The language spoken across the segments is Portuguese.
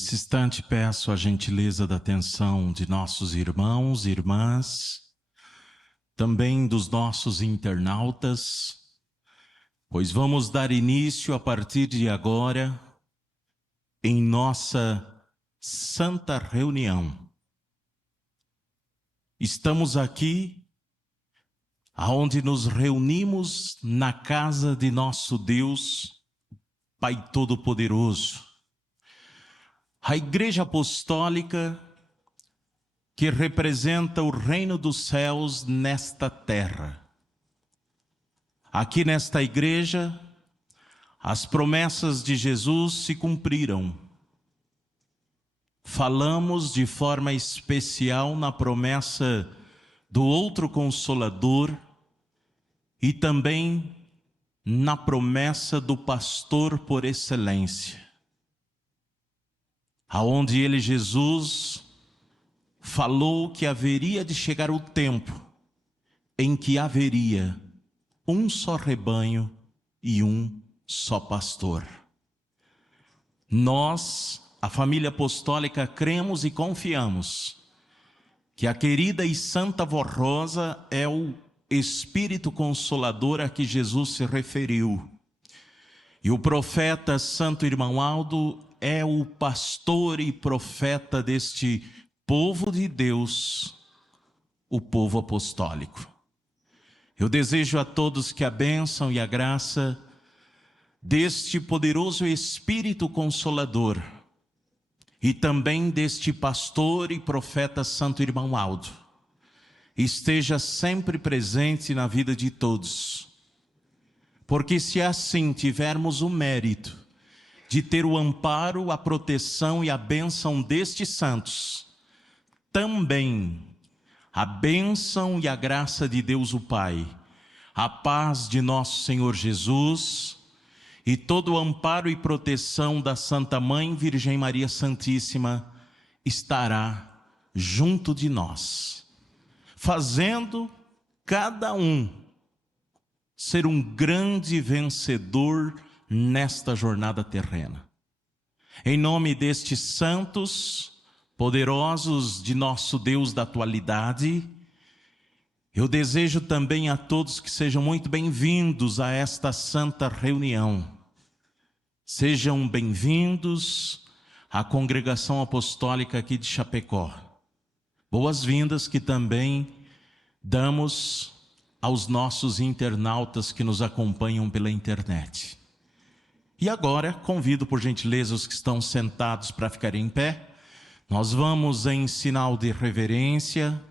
Nesse instante, peço a gentileza da atenção de nossos irmãos e irmãs, também dos nossos internautas, pois vamos dar início a partir de agora em nossa santa reunião. Estamos aqui, aonde nos reunimos na casa de nosso Deus, Pai Todo-Poderoso. A Igreja Apostólica, que representa o reino dos céus nesta terra. Aqui nesta igreja, as promessas de Jesus se cumpriram. Falamos de forma especial na promessa do outro Consolador e também na promessa do pastor por excelência, aonde ele, Jesus, falou que haveria de chegar o tempo em que haveria um só rebanho e um só pastor. Nós, a família apostólica, cremos e confiamos que a querida e santa Vó Rosa é o Espírito Consolador a que Jesus se referiu. E o profeta Santo Irmão Aldo é o pastor e profeta deste povo de Deus, o povo apostólico. Eu desejo a todos que a bênção e a graça deste poderoso Espírito Consolador e também deste pastor e profeta Santo Irmão Aldo esteja sempre presente na vida de todos. Porque se assim tivermos o mérito de ter o amparo, a proteção e a bênção destes santos, também a bênção e a graça de Deus o Pai, a paz de nosso Senhor Jesus e todo o amparo e proteção da Santa Mãe Virgem Maria Santíssima estará junto de nós, fazendo cada um ser um grande vencedor nesta jornada terrena. Em nome destes santos poderosos de nosso Deus da atualidade, eu desejo também a todos que sejam muito bem-vindos a esta santa reunião. Sejam bem-vindos à congregação apostólica aqui de Chapecó. Boas-vindas que também damos aos nossos internautas que nos acompanham pela internet. E agora, convido por gentileza os que estão sentados para ficarem em pé. Nós vamos, em sinal de reverência,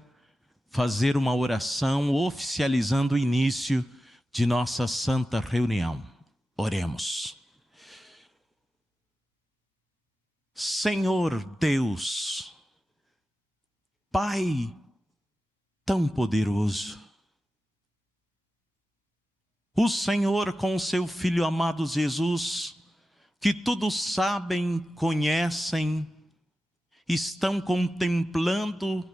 fazer uma oração oficializando o início de nossa santa reunião. Oremos. Senhor Deus, Pai tão poderoso, o Senhor com seu Filho amado Jesus, que tudo sabem, conhecem, estão contemplando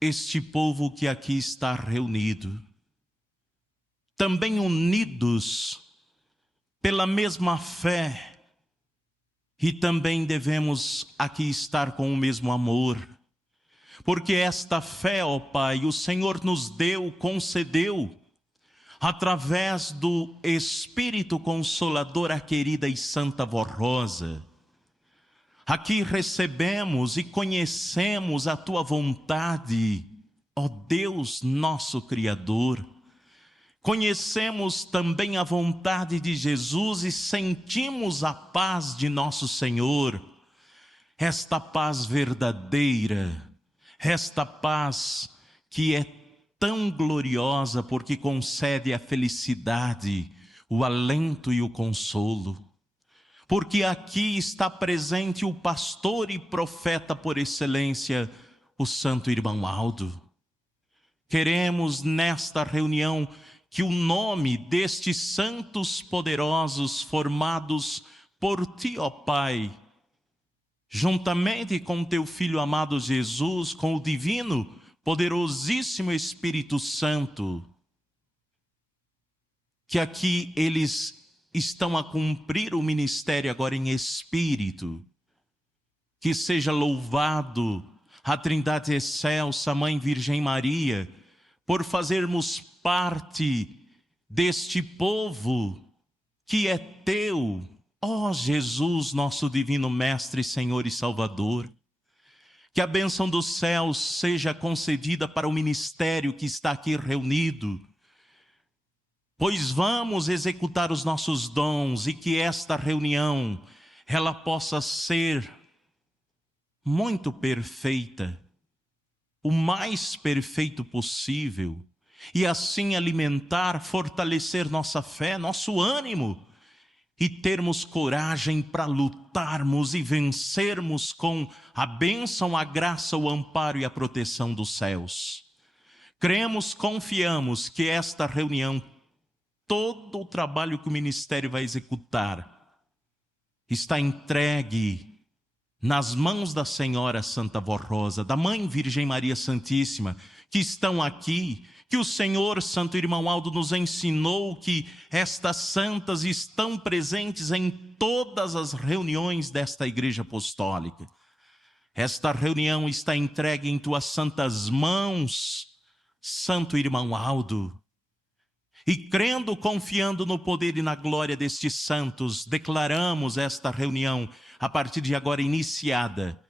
este povo que aqui está reunido, também unidos pela mesma fé, e também devemos aqui estar com o mesmo amor, porque esta fé, ó Pai, o Senhor nos deu, concedeu, através do Espírito Consolador, a querida e santa Vó Rosa. Aqui recebemos e conhecemos a Tua vontade, ó Deus nosso Criador. Conhecemos também a vontade de Jesus e sentimos a paz de nosso Senhor. Esta paz verdadeira, esta paz que é tão gloriosa porque concede a felicidade, o alento e o consolo. Porque aqui está presente o pastor e profeta por excelência, o Santo Irmão Aldo. Queremos nesta reunião que o nome destes santos poderosos formados por Ti, ó Pai, juntamente com Teu Filho amado Jesus, com o divino, poderosíssimo Espírito Santo, que aqui eles estão a cumprir o ministério agora em espírito, Que seja louvado a Trindade excelsa, Mãe Virgem Maria, por fazermos parte deste povo que é teu, ó Jesus, nosso divino Mestre, Senhor e Salvador. Que a bênção dos céus seja concedida para o ministério que está aqui reunido, pois vamos executar os nossos dons e que esta reunião, ela possa ser muito perfeita, o mais perfeito possível, e assim alimentar, fortalecer nossa fé, nosso ânimo, e termos coragem para lutarmos e vencermos com a bênção, a graça, o amparo e a proteção dos céus. Cremos, confiamos que esta reunião, todo o trabalho que o ministério vai executar, está entregue nas mãos da Senhora Santa Vorrosa, da Mãe Virgem Maria Santíssima, que estão aqui, que o Senhor, Santo Irmão Aldo, nos ensinou que estas santas estão presentes em todas as reuniões desta Igreja Apostólica. Esta reunião está entregue em tuas santas mãos, Santo Irmão Aldo. E crendo, confiando no poder e na glória destes santos, declaramos esta reunião a partir de agora iniciada,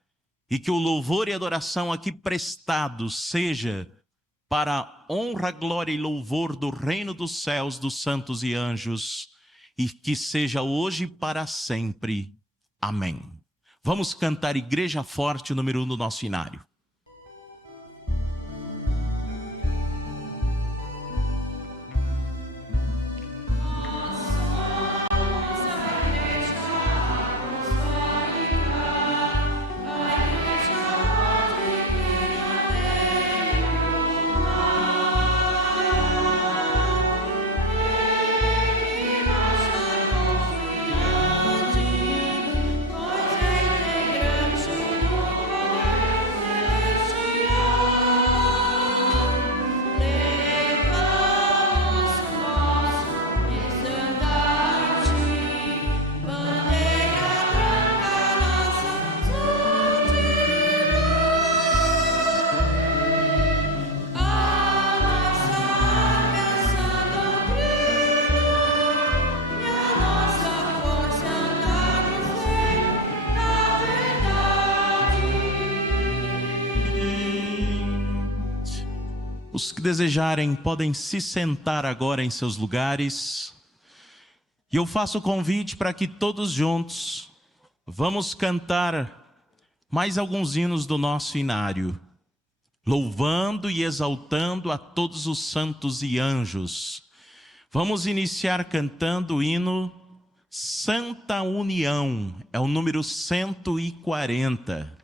e que o louvor e adoração aqui prestados seja para a honra, glória e louvor do reino dos céus, dos santos e anjos, e que seja hoje e para sempre. Amém. Vamos cantar Igreja Forte, número 1 do nosso inário. Os que desejarem podem se sentar agora em seus lugares. E eu faço o convite para que todos juntos vamos cantar mais alguns hinos do nosso inário, louvando e exaltando a todos os santos e anjos. Vamos iniciar cantando o hino Santa União, é o número 140.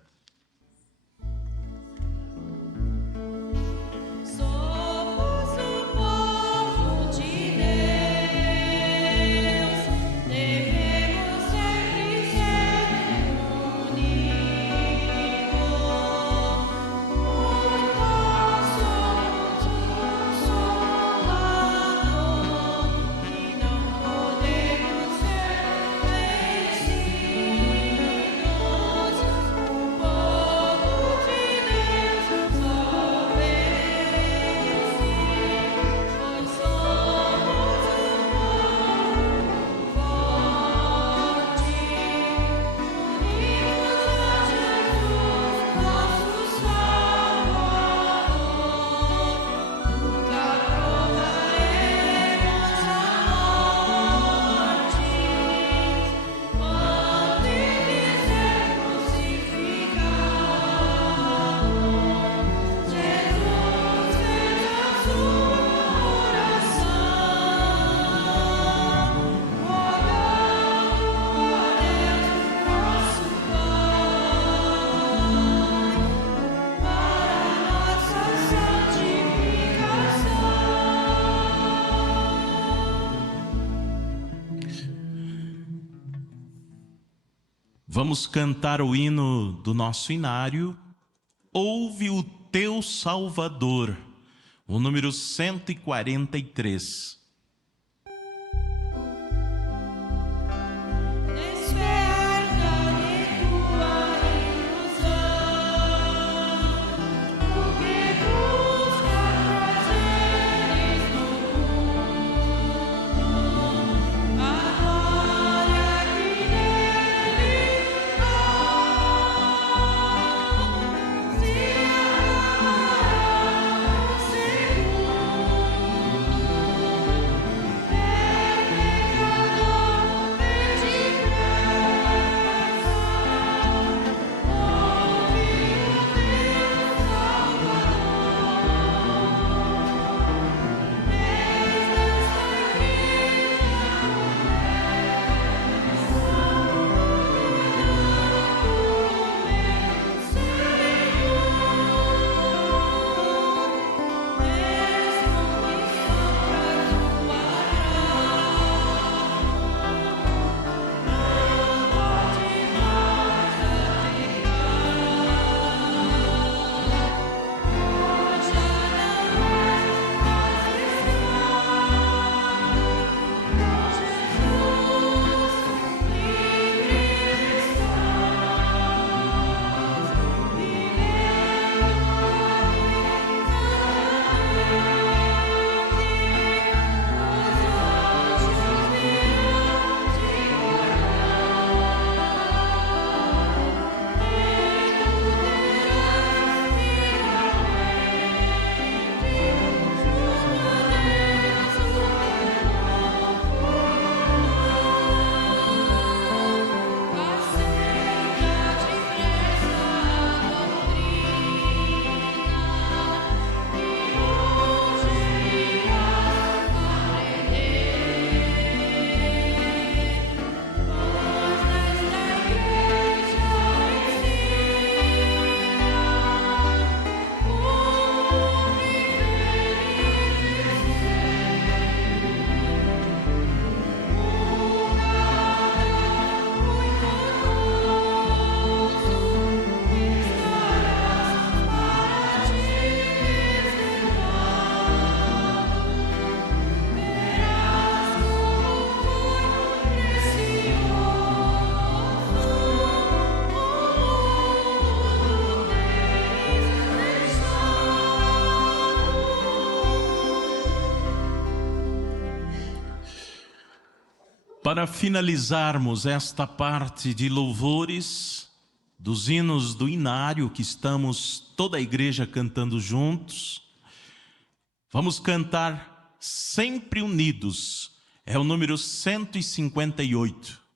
Vamos cantar o hino do nosso inário, Ouve o Teu Salvador, o número 143. Desperta de tua Para finalizarmos esta parte de louvores, dos hinos do inário, que estamos toda a igreja cantando juntos, vamos cantar Sempre Unidos, é o número 158. Vamos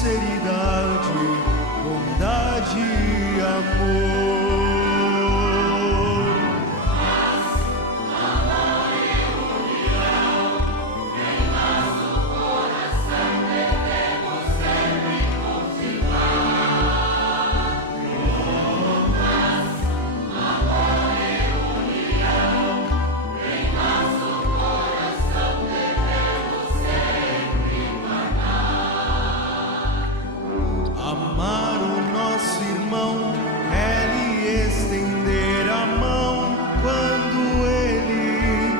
sinceridade, bondade e amor. Amar o nosso irmão é lhe estender a mão quando ele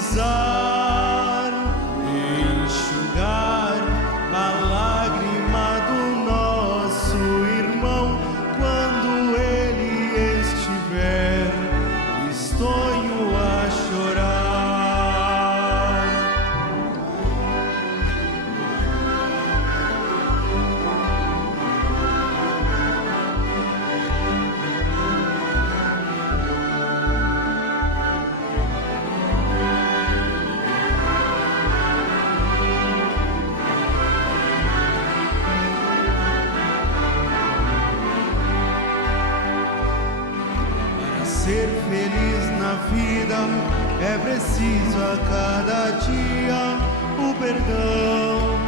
precisar, enxugar a lágrima do nosso irmão quando ele estiver tristonho a chorar. Para ser feliz na vida é preciso a cada dia o perdão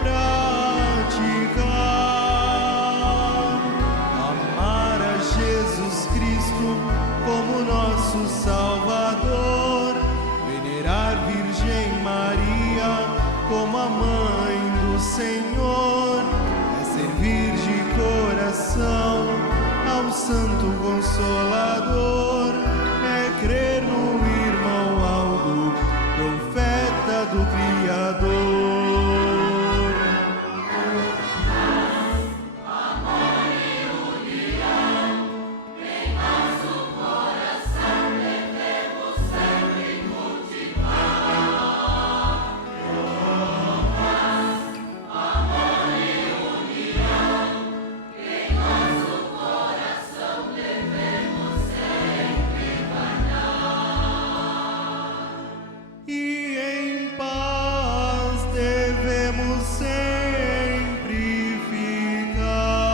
praticar. Amar a Jesus Cristo como nosso Salvador, venerar Virgem Maria como a mãe do Senhor, é servir de coração ao Santo Consolador, é crer no irmão Aldo, profeta do Criador. E em paz devemos sempre ficar.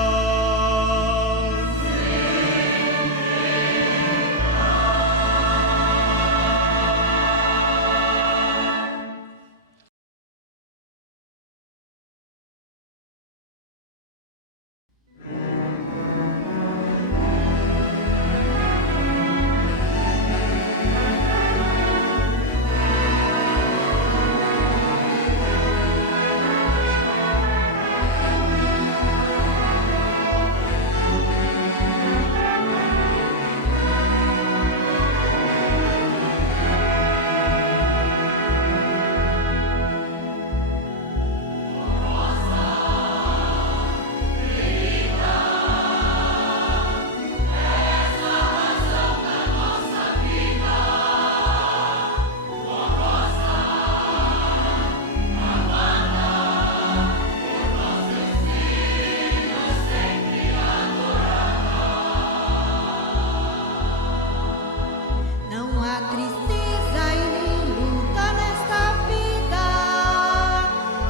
Não há tristeza e nem luta nesta vida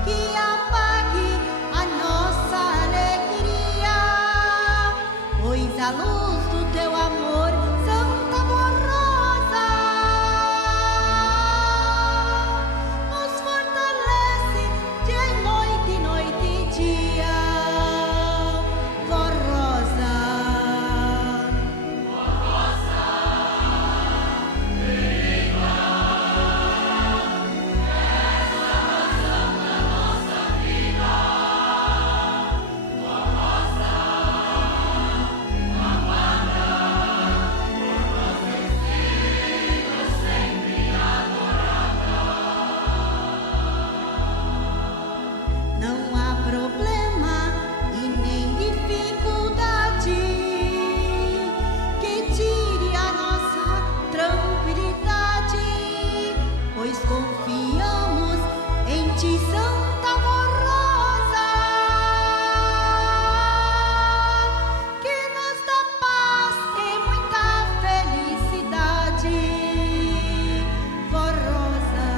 que apague a nossa alegria, pois a luz do teu amor, Santa Amorosa, nos fortalece dia, noite e dia. Forrosa. Não há problema e nem dificuldade que tire a nossa tranquilidade, pois confiamos em ti, Santa Amorosa, que nos dá paz e muita felicidade. Forrosa.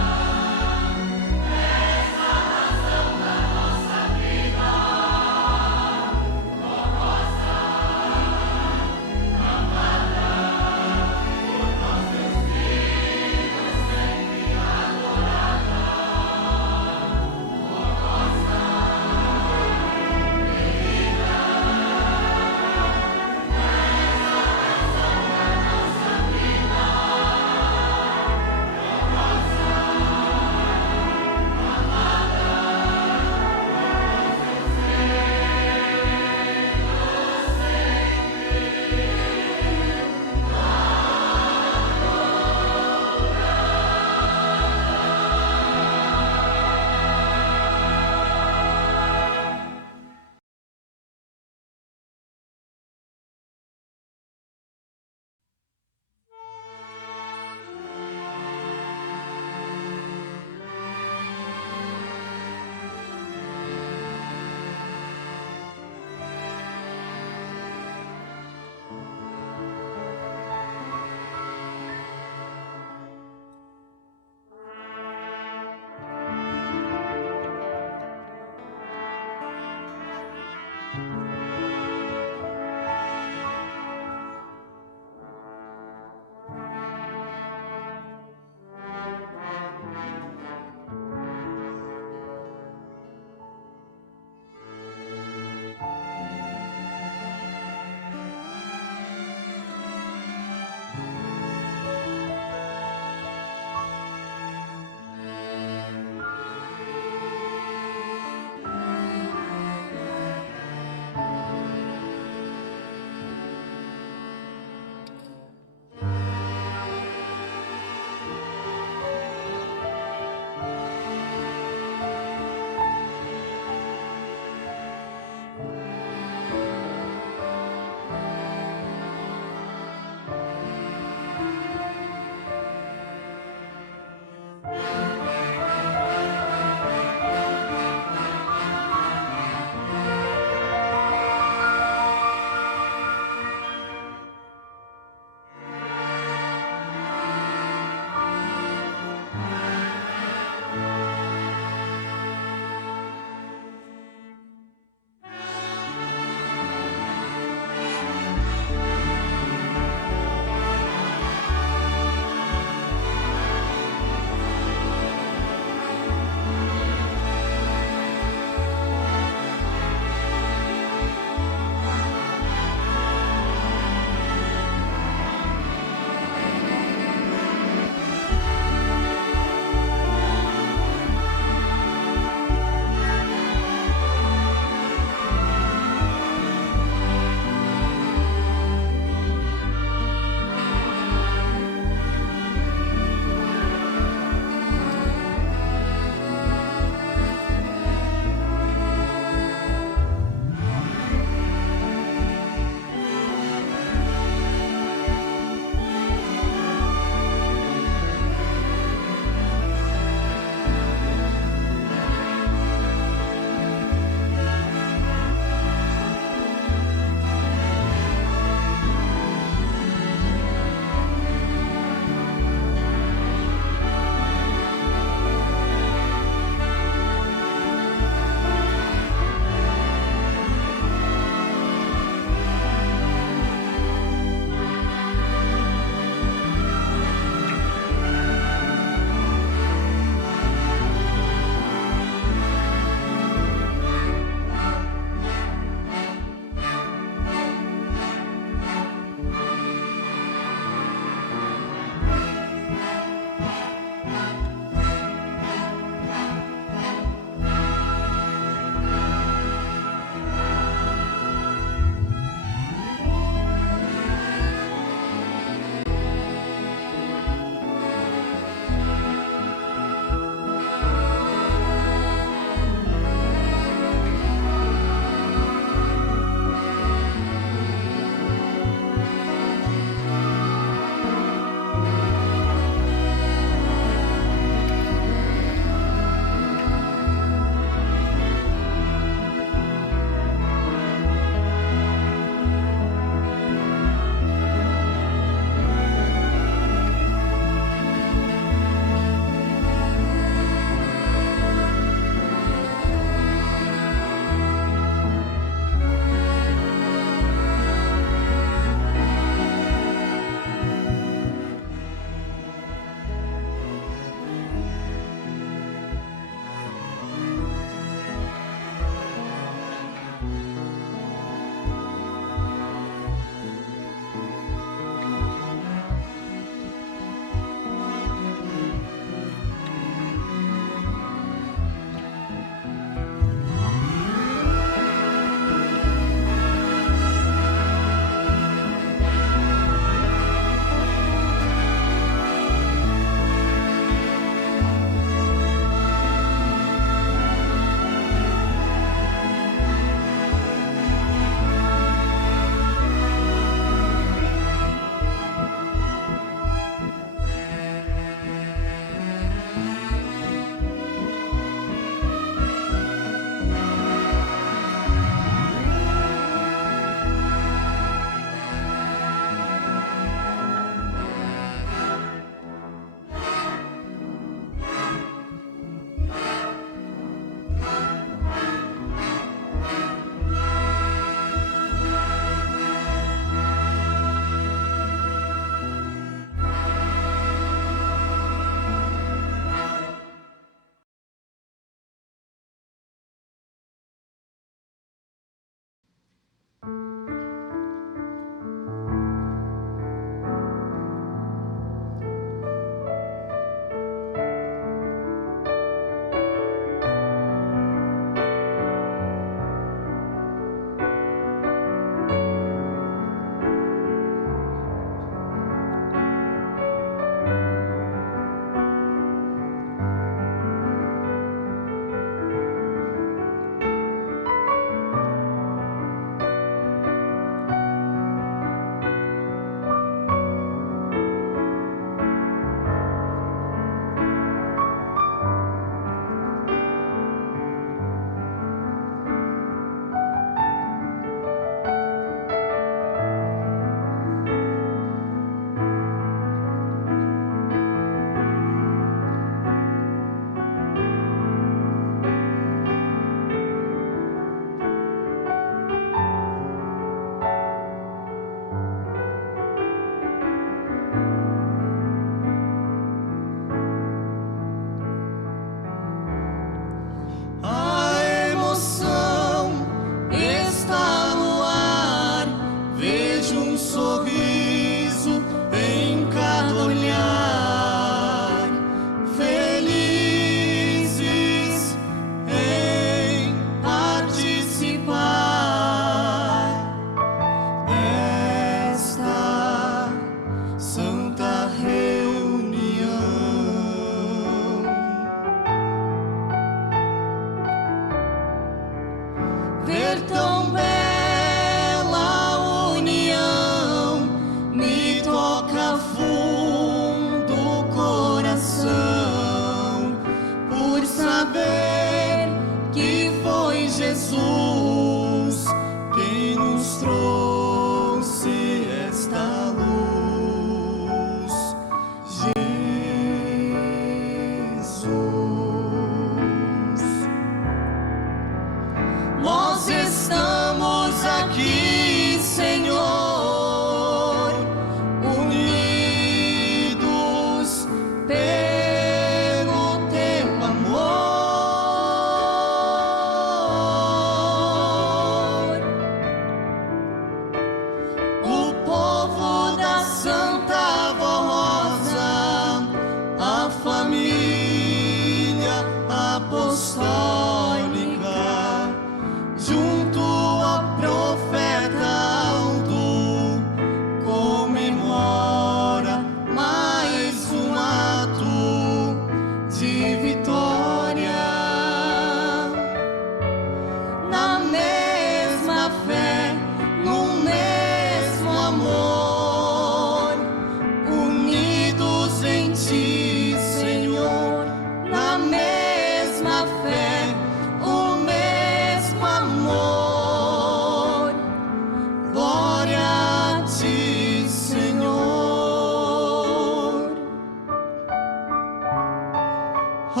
O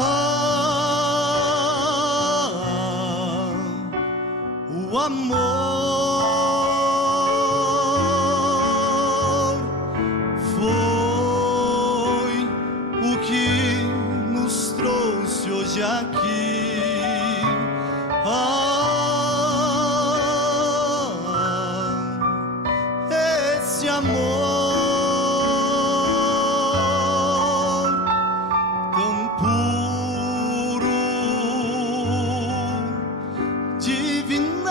amor foi o que nos trouxe hoje aqui. Esse amor tão puro, divinal.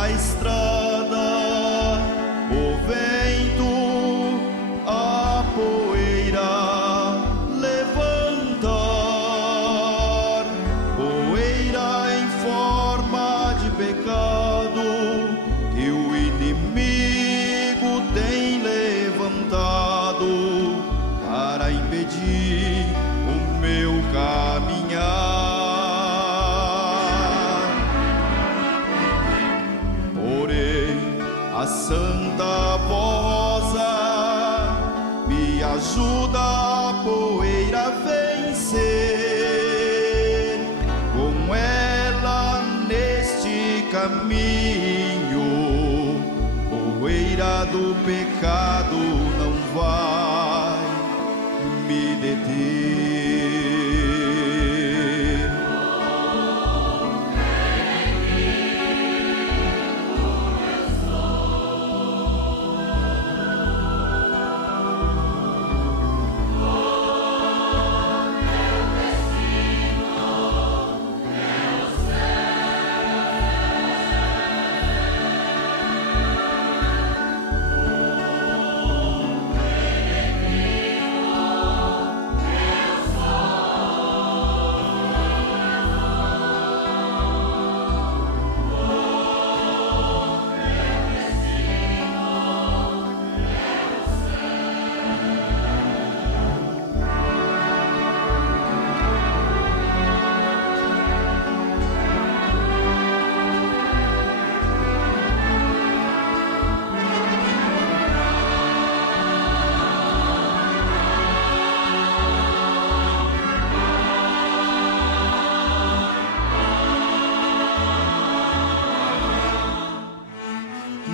na estrada, o vento, a poeira levantar, poeira em forma de pecado que o inimigo tem levantado para impedir o meu caminhar. A Santa Rosa me ajuda a poeira a vencer. Com ela neste caminho, poeira do pecado não vai me deter.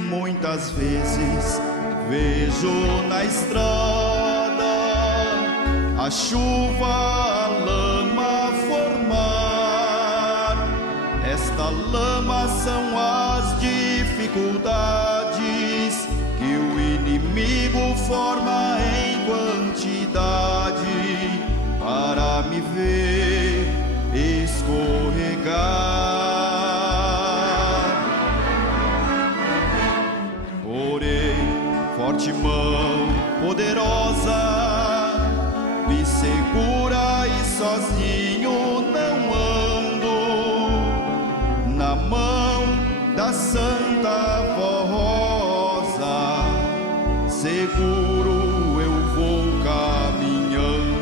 Muitas vezes vejo na estrada a chuva, a lama formar. Esta lama são as dificuldades que o inimigo forma em quantidade para me ver escorregar. Forte mão poderosa me segura e sozinho não ando. Na mão da Santa Rosa, seguro eu vou caminhando.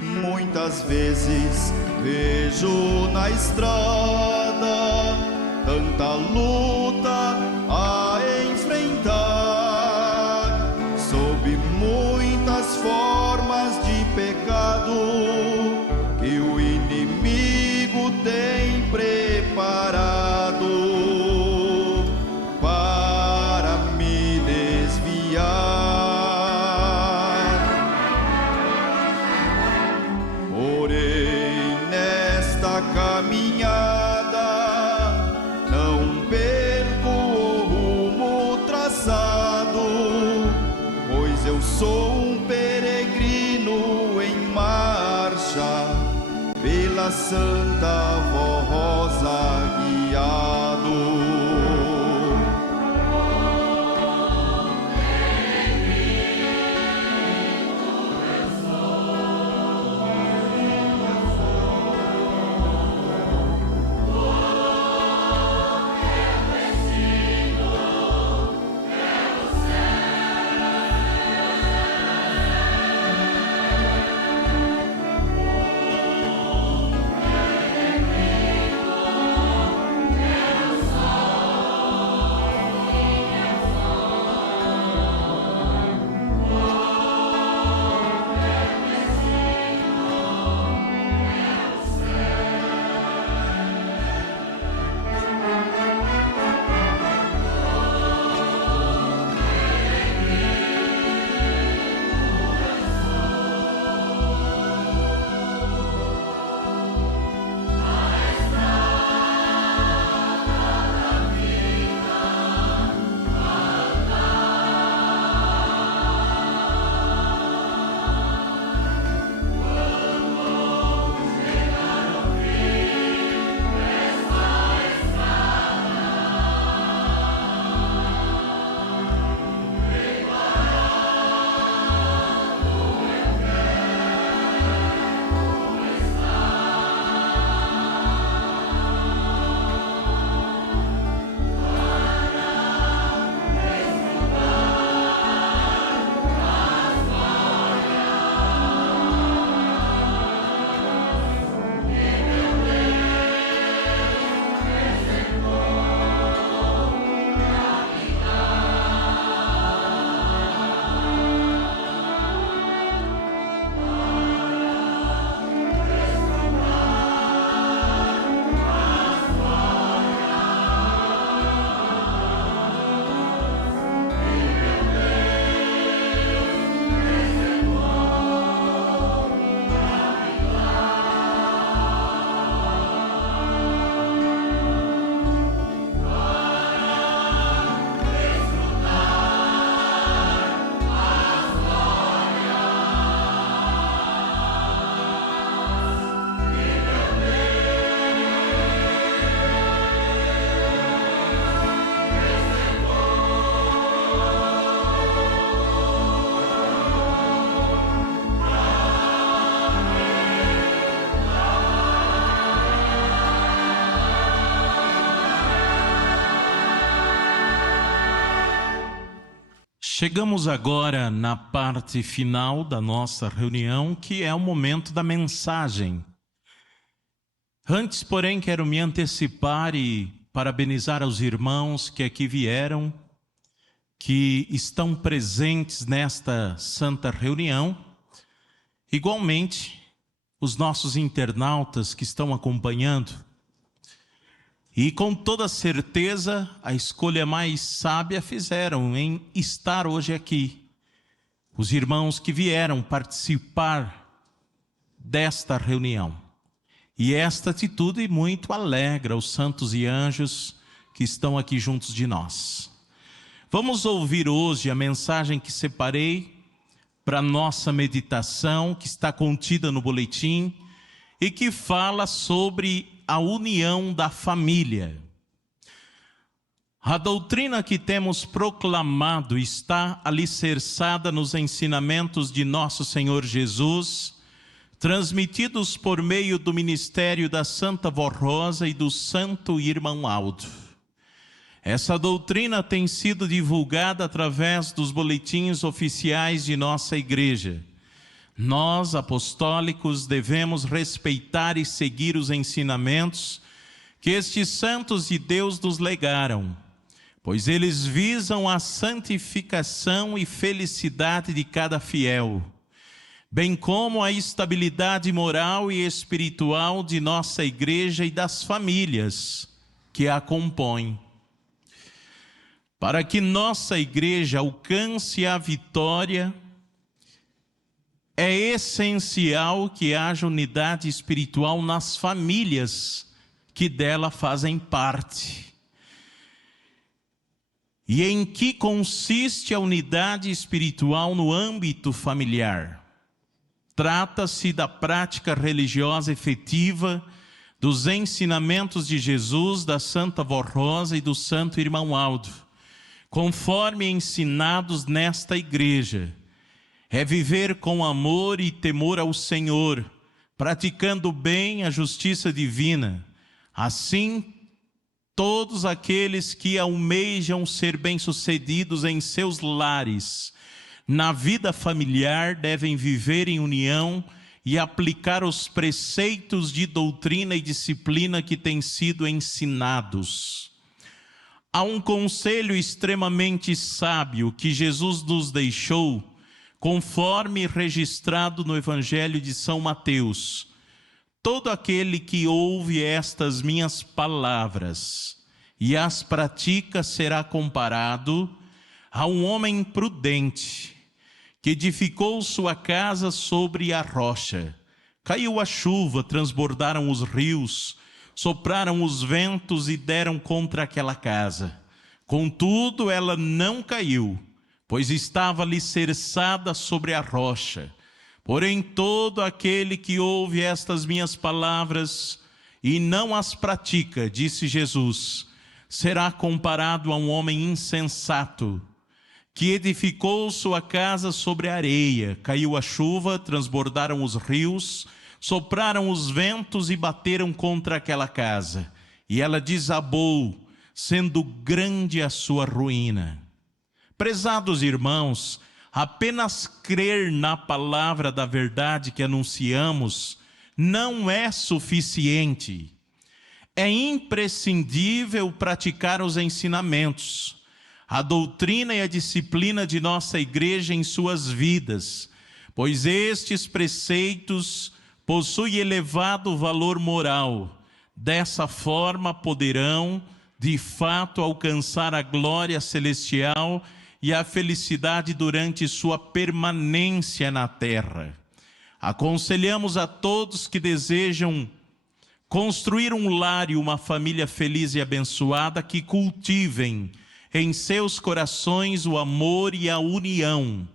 Muitas vezes vejo na estrada tanta luta a enfrentar, sob muitas formas de pecado que o inimigo tem preparado para me desviar. Caminhada, não perco o rumo traçado, pois eu sou um peregrino em marcha, pela Santa Rosa guiado. Chegamos agora na parte final da nossa reunião, que é o momento da mensagem. Antes, porém, quero me antecipar e parabenizar aos irmãos que aqui vieram, que estão presentes nesta santa reunião. Igualmente, os nossos internautas que estão acompanhando. E com toda certeza, a escolha mais sábia fizeram em estar hoje aqui. Os irmãos que vieram participar desta reunião. E esta atitude muito alegra os santos e anjos que estão aqui juntos de nós. Vamos ouvir hoje a mensagem que separei para nossa meditação, que está contida no boletim, e que fala sobre a união da família. A doutrina que temos proclamado está alicerçada nos ensinamentos de nosso Senhor Jesus, transmitidos por meio do ministério da Santa Vó Rosa e do Santo Irmão Aldo. Essa doutrina tem sido divulgada através dos boletins oficiais de nossa igreja. Nós, apostólicos, devemos respeitar e seguir os ensinamentos que estes santos de Deus nos legaram, pois eles visam a santificação e felicidade de cada fiel, bem como a estabilidade moral e espiritual de nossa igreja e das famílias que a compõem. Para que nossa igreja alcance a vitória, é essencial que haja unidade espiritual nas famílias que dela fazem parte. E em que consiste a unidade espiritual no âmbito familiar? Trata-se da prática religiosa efetiva dos ensinamentos de Jesus, da Santa Vó Rosa e do Santo Irmão Aldo, conforme ensinados nesta igreja. É viver com amor e temor ao Senhor, praticando bem a justiça divina. Assim, todos aqueles que almejam ser bem-sucedidos em seus lares, na vida familiar, devem viver em união e aplicar os preceitos de doutrina e disciplina que têm sido ensinados. Há um conselho extremamente sábio que Jesus nos deixou, conforme registrado no Evangelho de São Mateus: todo aquele que ouve estas minhas palavras e as pratica será comparado a um homem prudente que edificou sua casa sobre a rocha. Caiu a chuva, transbordaram os rios, sopraram os ventos e deram contra aquela casa. Contudo, ela não caiu, pois estava alicerçada sobre a rocha. Porém, todo aquele que ouve estas minhas palavras e não as pratica, disse Jesus, será comparado a um homem insensato, que edificou sua casa sobre a areia. Caiu a chuva, transbordaram os rios, sopraram os ventos e bateram contra aquela casa. E ela desabou, sendo grande a sua ruína. Prezados irmãos, apenas crer na palavra da verdade que anunciamos não é suficiente. É imprescindível praticar os ensinamentos, a doutrina e a disciplina de nossa igreja em suas vidas, pois estes preceitos possuem elevado valor moral. Dessa forma poderão, de fato, alcançar a glória celestial e a felicidade durante sua permanência na terra. Aconselhamos a todos que desejam construir um lar e uma família feliz e abençoada que cultivem em seus corações o amor e a união.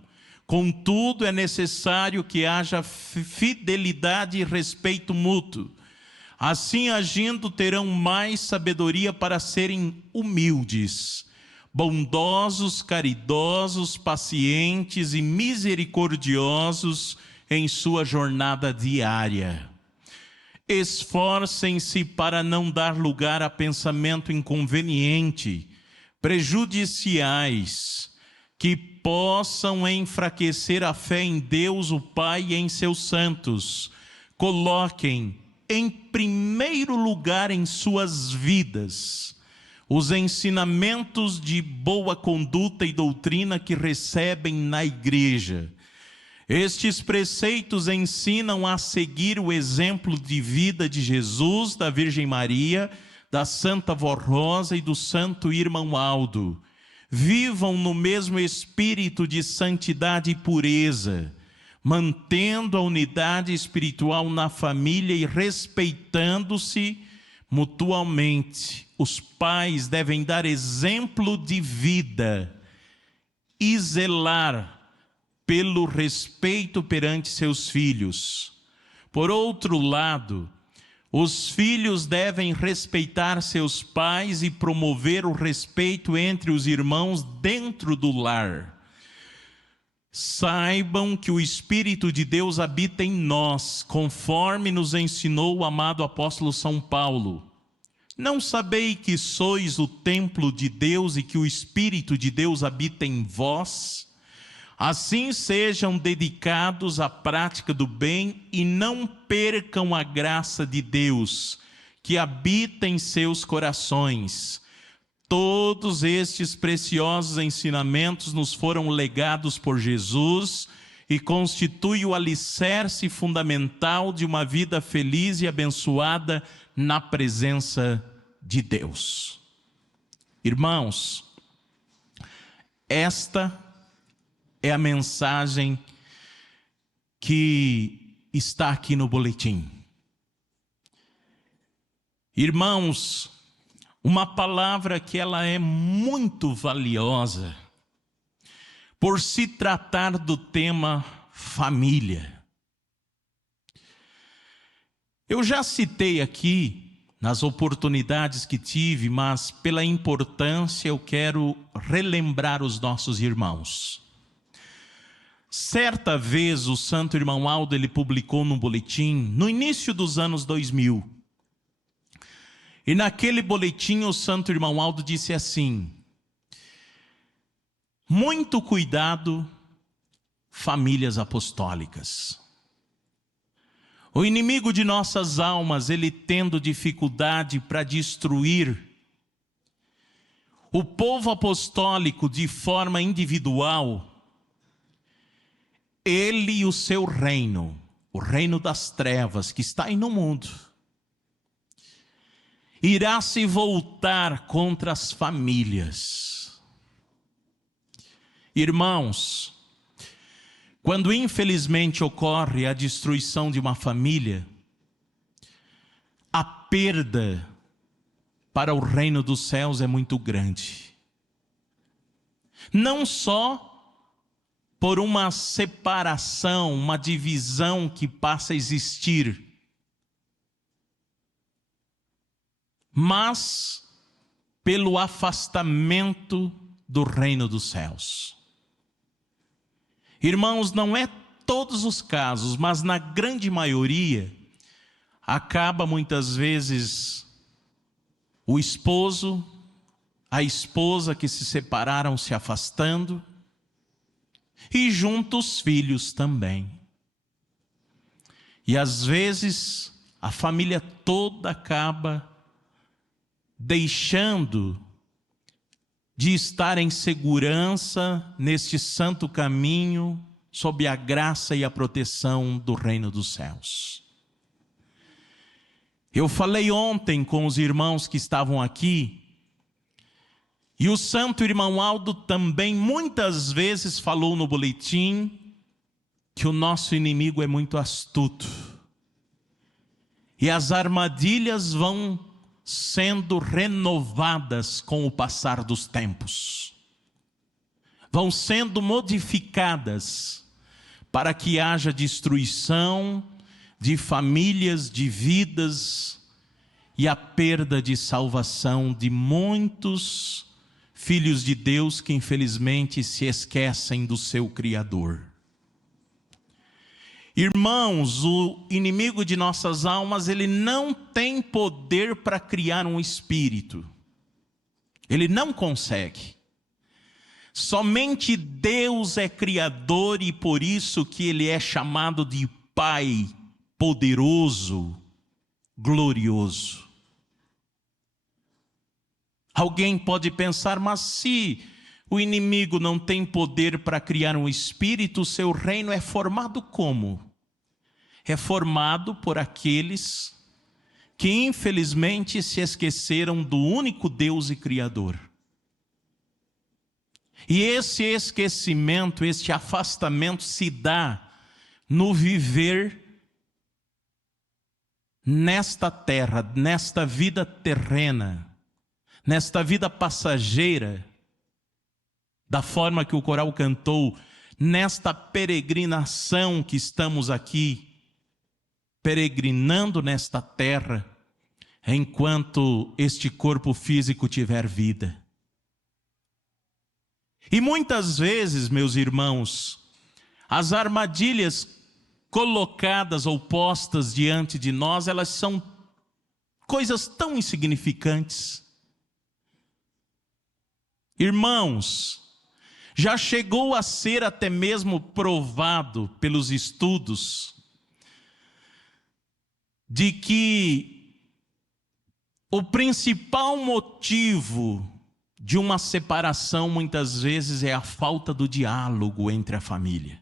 Contudo, é necessário que haja fidelidade e respeito mútuo. Assim, agindo, terão mais sabedoria para serem humildes, bondosos, caridosos, pacientes e misericordiosos em sua jornada diária. Esforcem-se para não dar lugar a pensamento inconveniente, prejudiciais, que possam enfraquecer a fé em Deus, o Pai, e em seus santos. Coloquem em primeiro lugar em suas vidas os ensinamentos de boa conduta e doutrina que recebem na igreja. Estes preceitos ensinam a seguir o exemplo de vida de Jesus, da Virgem Maria, da Santa Vó Rosa e do Santo Irmão Aldo. Vivam no mesmo espírito de santidade e pureza, mantendo a unidade espiritual na família e respeitando-se mutuamente. Os pais devem dar exemplo de vida e zelar pelo respeito perante seus filhos. Por outro lado, os filhos devem respeitar seus pais e promover o respeito entre os irmãos dentro do lar. Saibam que o Espírito de Deus habita em nós, conforme nos ensinou o amado apóstolo São Paulo. Não sabei que sois o templo de Deus e que o Espírito de Deus habita em vós? Assim sejam dedicados à prática do bem e não percam a graça de Deus, que habita em seus corações. Todos estes preciosos ensinamentos nos foram legados por Jesus e constituem o alicerce fundamental de uma vida feliz e abençoada na presença de Deus. Irmãos, esta é a mensagem que está aqui no boletim. Irmãos, uma palavra que ela é muito valiosa por se tratar do tema família. Eu já citei aqui nas oportunidades que tive, mas pela importância eu quero relembrar os nossos irmãos. Certa vez o Santo Irmão Aldo, ele publicou num boletim no início dos anos 2000. E naquele boletim o Santo Irmão Aldo disse assim: muito cuidado, famílias apostólicas. O inimigo de nossas almas, ele tendo dificuldade para destruir o povo apostólico de forma individual, ele e o seu reino, o reino das trevas que está aí no mundo, irá se voltar contra as famílias. Irmãos, quando infelizmente ocorre a destruição de uma família, a perda para o reino dos céus é muito grande. Não só por uma separação, uma divisão que passa a existir, mas pelo afastamento do reino dos céus. Irmãos, não é todos os casos, mas na grande maioria, acaba muitas vezes o esposo, a esposa que se separaram se afastando, e junto os filhos também. E às vezes a família toda acaba deixando de estar em segurança neste santo caminho, sob a graça e a proteção do reino dos céus. Eu falei ontem com os irmãos que estavam aqui, e o Santo Irmão Aldo também muitas vezes falou no boletim que o nosso inimigo é muito astuto. E as armadilhas vão sendo renovadas com o passar dos tempos. Vão sendo modificadas para que haja destruição de famílias, de vidas e a perda de salvação de muitos filhos de Deus que infelizmente se esquecem do seu Criador. Irmãos, o inimigo de nossas almas, ele não tem poder para criar um espírito. Ele não consegue. Somente Deus é criador e por isso que Ele é chamado de Pai poderoso, glorioso. Alguém pode pensar, mas se o inimigo não tem poder para criar um espírito, seu reino é formado como? É formado por aqueles que infelizmente se esqueceram do único Deus e Criador. E esse esquecimento, este afastamento se dá no viver nesta terra, nesta vida terrena, nesta vida passageira, da forma que o coral cantou, nesta peregrinação que estamos aqui, peregrinando nesta terra, enquanto este corpo físico tiver vida. E muitas vezes, meus irmãos, as armadilhas colocadas ou postas diante de nós, elas são coisas tão insignificantes. Irmãos, já chegou a ser até mesmo provado pelos estudos de que o principal motivo de uma separação muitas vezes é a falta do diálogo entre a família,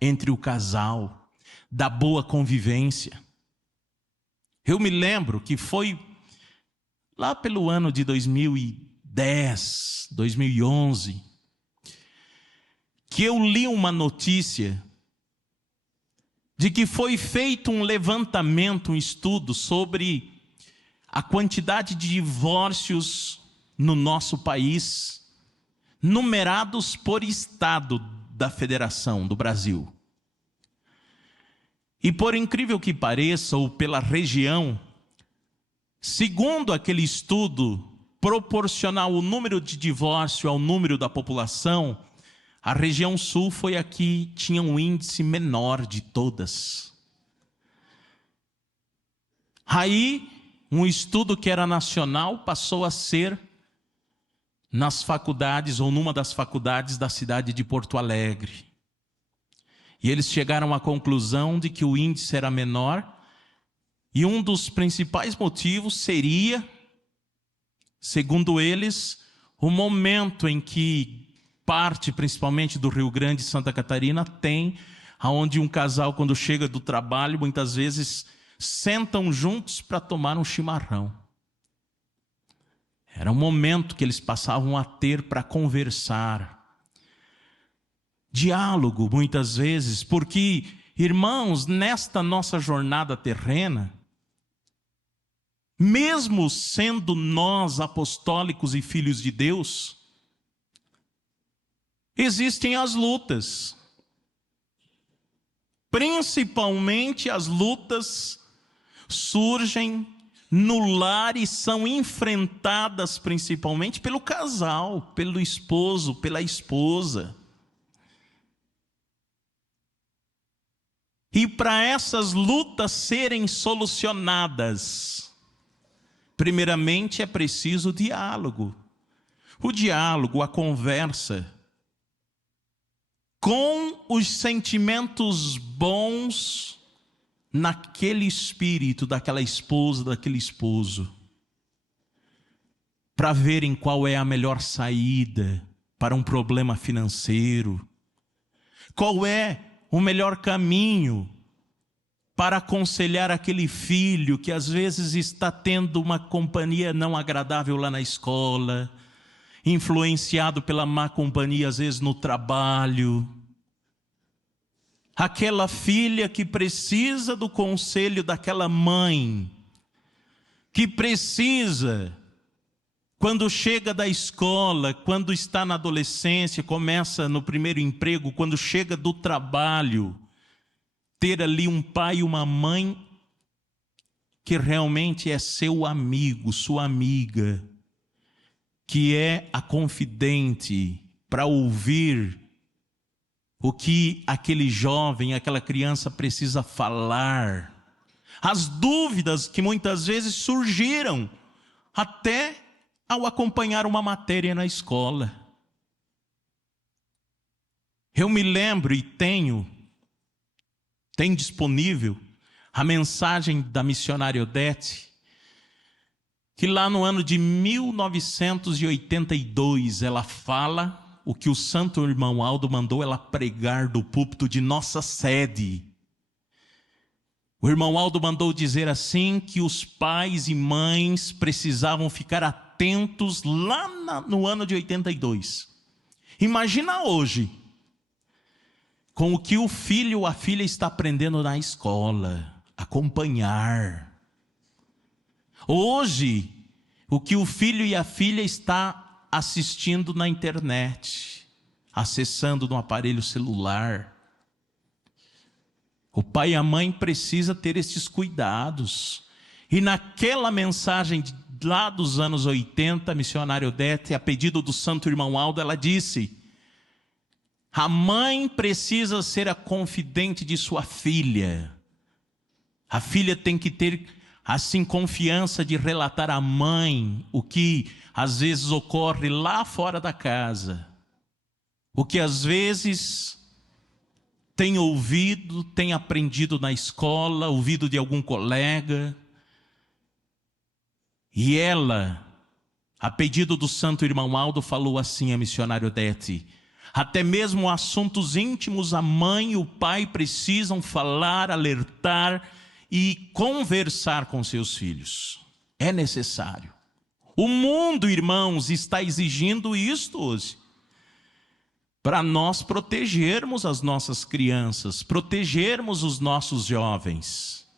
entre o casal, da boa convivência. Eu me lembro que foi lá pelo ano de 2010, 2011, que eu li uma notícia de que foi feito um levantamento, um estudo sobre a quantidade de divórcios no nosso país, numerados por estado da Federação do Brasil. E por incrível que pareça, ou pela região, segundo aquele estudo, proporcional o número de divórcio ao número da população, a região sul foi a que tinha um índice menor de todas. Aí, um estudo que era nacional passou a ser nas faculdades ou numa das faculdades da cidade de Porto Alegre. E eles chegaram à conclusão de que o índice era menor e um dos principais motivos seria, segundo eles, o momento em que parte, principalmente do Rio Grande e Santa Catarina, tem aonde um casal, quando chega do trabalho, muitas vezes sentam juntos para tomar um chimarrão. Era um momento que eles passavam a ter para conversar. Diálogo, muitas vezes, porque, irmãos, nesta nossa jornada terrena, mesmo sendo nós apostólicos e filhos de Deus, existem as lutas. Principalmente as lutas surgem no lar e são enfrentadas principalmente pelo casal, pelo esposo, pela esposa. E para essas lutas serem solucionadas, primeiramente é preciso diálogo. O diálogo, a conversa, com os sentimentos bons naquele espírito, daquela esposa, daquele esposo, para verem qual é a melhor saída para um problema financeiro, qual é o melhor caminho para aconselhar aquele filho que às vezes está tendo uma companhia não agradável lá na escola, influenciado pela má companhia às vezes no trabalho. Aquela filha que precisa do conselho daquela mãe, que precisa, quando chega da escola, quando está na adolescência, começa no primeiro emprego, quando chega do trabalho, ter ali um pai e uma mãe que realmente é seu amigo, sua amiga, que é a confidente para ouvir o que aquele jovem, aquela criança precisa falar, as dúvidas que muitas vezes surgiram até ao acompanhar uma matéria na escola. Eu me lembro e tem disponível a mensagem da missionária Odete, que lá no ano de 1982 ela fala o que o santo irmão Aldo mandou ela pregar do púlpito de nossa sede. O irmão Aldo mandou dizer assim que os pais e mães precisavam ficar atentos lá no ano de 82. Imagina hoje, com o que o filho ou a filha está aprendendo na escola, acompanhar. Hoje, o que o filho e a filha está assistindo na internet, acessando no aparelho celular. O pai e a mãe precisam ter esses cuidados. E naquela mensagem lá dos anos 80, a missionária Odete, a pedido do santo irmão Aldo, ela disse: a mãe precisa ser a confidente de sua filha. A filha tem que ter, assim, confiança de relatar à mãe o que às vezes ocorre lá fora da casa. O que às vezes tem ouvido, tem aprendido na escola, ouvido de algum colega. E ela, a pedido do santo irmão Aldo, falou assim a missionária Odete: até mesmo assuntos íntimos, a mãe e o pai precisam falar, alertar e conversar com seus filhos. É necessário. O mundo, irmãos, está exigindo isto hoje, para nós protegermos as nossas crianças, protegermos os nossos jovens.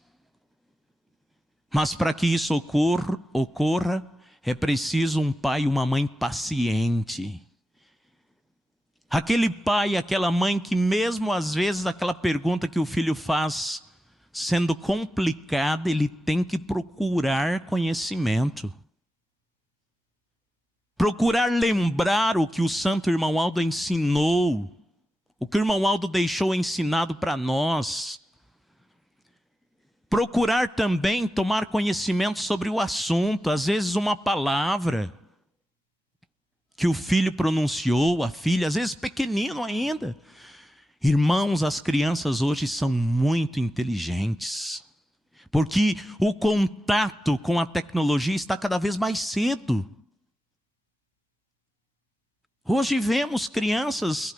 Mas para que isso ocorra, é preciso um pai e uma mãe paciente. Aquele pai e aquela mãe que mesmo às vezes aquela pergunta que o filho faz sendo complicada, ele tem que procurar conhecimento. Procurar lembrar o que o santo irmão Aldo ensinou, o que o irmão Aldo deixou ensinado para nós. Procurar também tomar conhecimento sobre o assunto, às vezes uma palavra que o filho pronunciou, a filha, às vezes pequenino ainda. Irmãos, as crianças hoje são muito inteligentes, porque o contato com a tecnologia está cada vez mais cedo. Hoje vemos crianças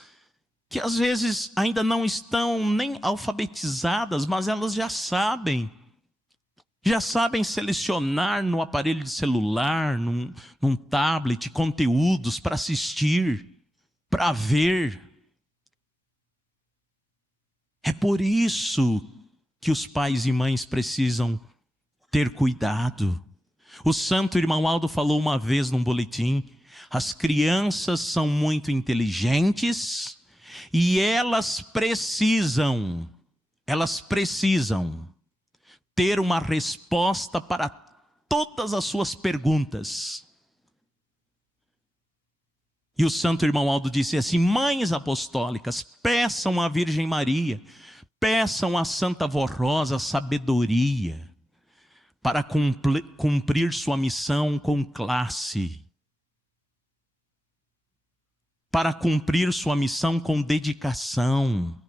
que às vezes ainda não estão nem alfabetizadas, mas elas já sabem selecionar no aparelho de celular, num tablet, conteúdos para assistir, para ver. É por isso que os pais e mães precisam ter cuidado. O santo irmão Aldo falou uma vez num boletim: as crianças são muito inteligentes e elas precisam ter uma resposta para todas as suas perguntas. E o santo irmão Aldo disse assim: mães apostólicas, peçam à Virgem Maria, peçam à Santa Vó Rosa sabedoria para cumprir sua missão com classe, para cumprir sua missão com dedicação.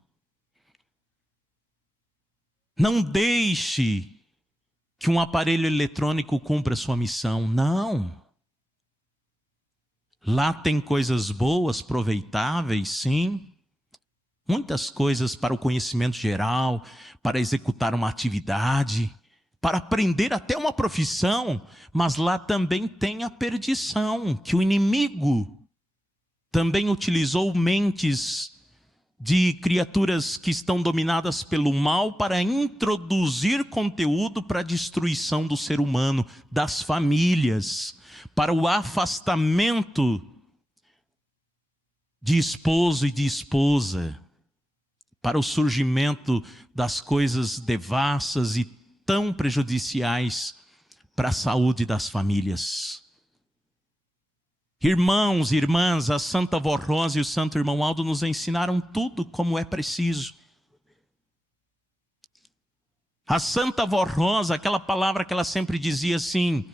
Não deixe que um aparelho eletrônico cumpra sua missão, não. Lá tem coisas boas, aproveitáveis, sim. Muitas coisas para o conhecimento geral, para executar uma atividade, para aprender até uma profissão. Mas lá também tem a perdição, que o inimigo também utilizou mentes de criaturas que estão dominadas pelo mal para introduzir conteúdo para a destruição do ser humano, das famílias, para o afastamento de esposo e de esposa, para o surgimento das coisas devassas e tão prejudiciais para a saúde das famílias. Irmãos e irmãs, a Santa Vó Rosa e o Santo Irmão Aldo nos ensinaram tudo como é preciso. A Santa Vó Rosa, aquela palavra que ela sempre dizia assim,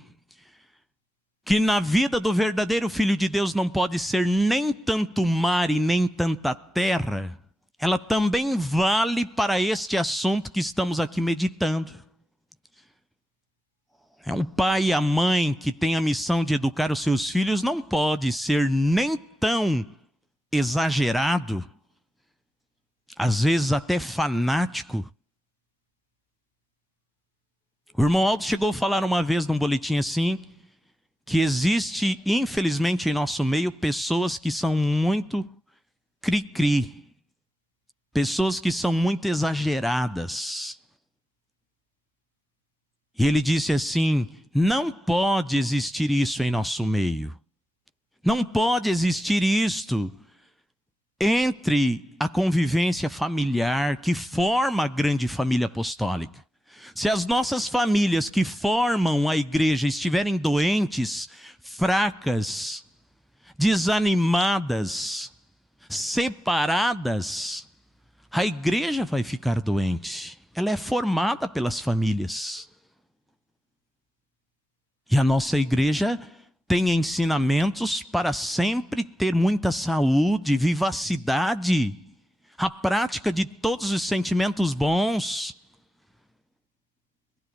que na vida do verdadeiro Filho de Deus não pode ser nem tanto mar e nem tanta terra, ela também vale para este assunto que estamos aqui meditando. O pai e a mãe que tem a missão de educar os seus filhos não pode ser nem tão exagerado, às vezes até fanático. O irmão Aldo chegou a falar uma vez num boletim assim, que existe, infelizmente, em nosso meio, pessoas que são muito cri-cri, pessoas que são muito exageradas. E ele disse assim: não pode existir isso em nosso meio. Não pode existir isto entre a convivência familiar que forma a grande família apostólica. Se as nossas famílias que formam a igreja estiverem doentes, fracas, desanimadas, separadas, a igreja vai ficar doente. Ela é formada pelas famílias. E a nossa igreja tem ensinamentos para sempre ter muita saúde, vivacidade, a prática de todos os sentimentos bons.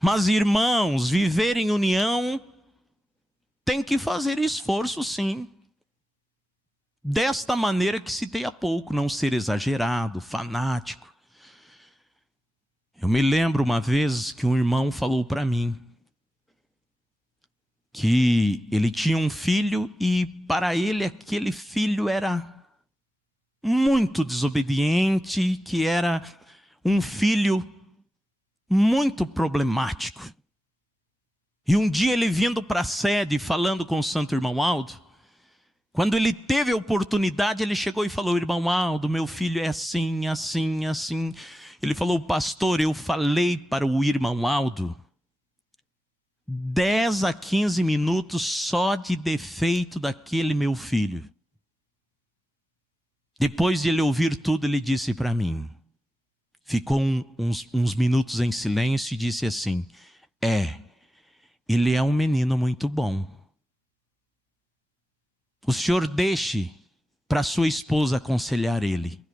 Mas, irmãos, viver em união tem que fazer esforço, sim. Desta maneira que citei há pouco, não ser exagerado, fanático. Eu me lembro uma vez que um irmão falou para mim que ele tinha um filho e para ele aquele filho era muito desobediente, que era um filho muito problemático. E um dia ele vindo para a sede, falando com o santo irmão Aldo, quando ele teve a oportunidade, ele chegou e falou: irmão Aldo, meu filho é assim, assim, assim. Ele falou: pastor, eu falei para o irmão Aldo 10 a 15 minutos só de defeito daquele meu filho. Depois de ele ouvir tudo, ele disse para mim, ficou uns minutos em silêncio e disse assim: ele é um menino muito bom. O senhor deixe para sua esposa aconselhar ele.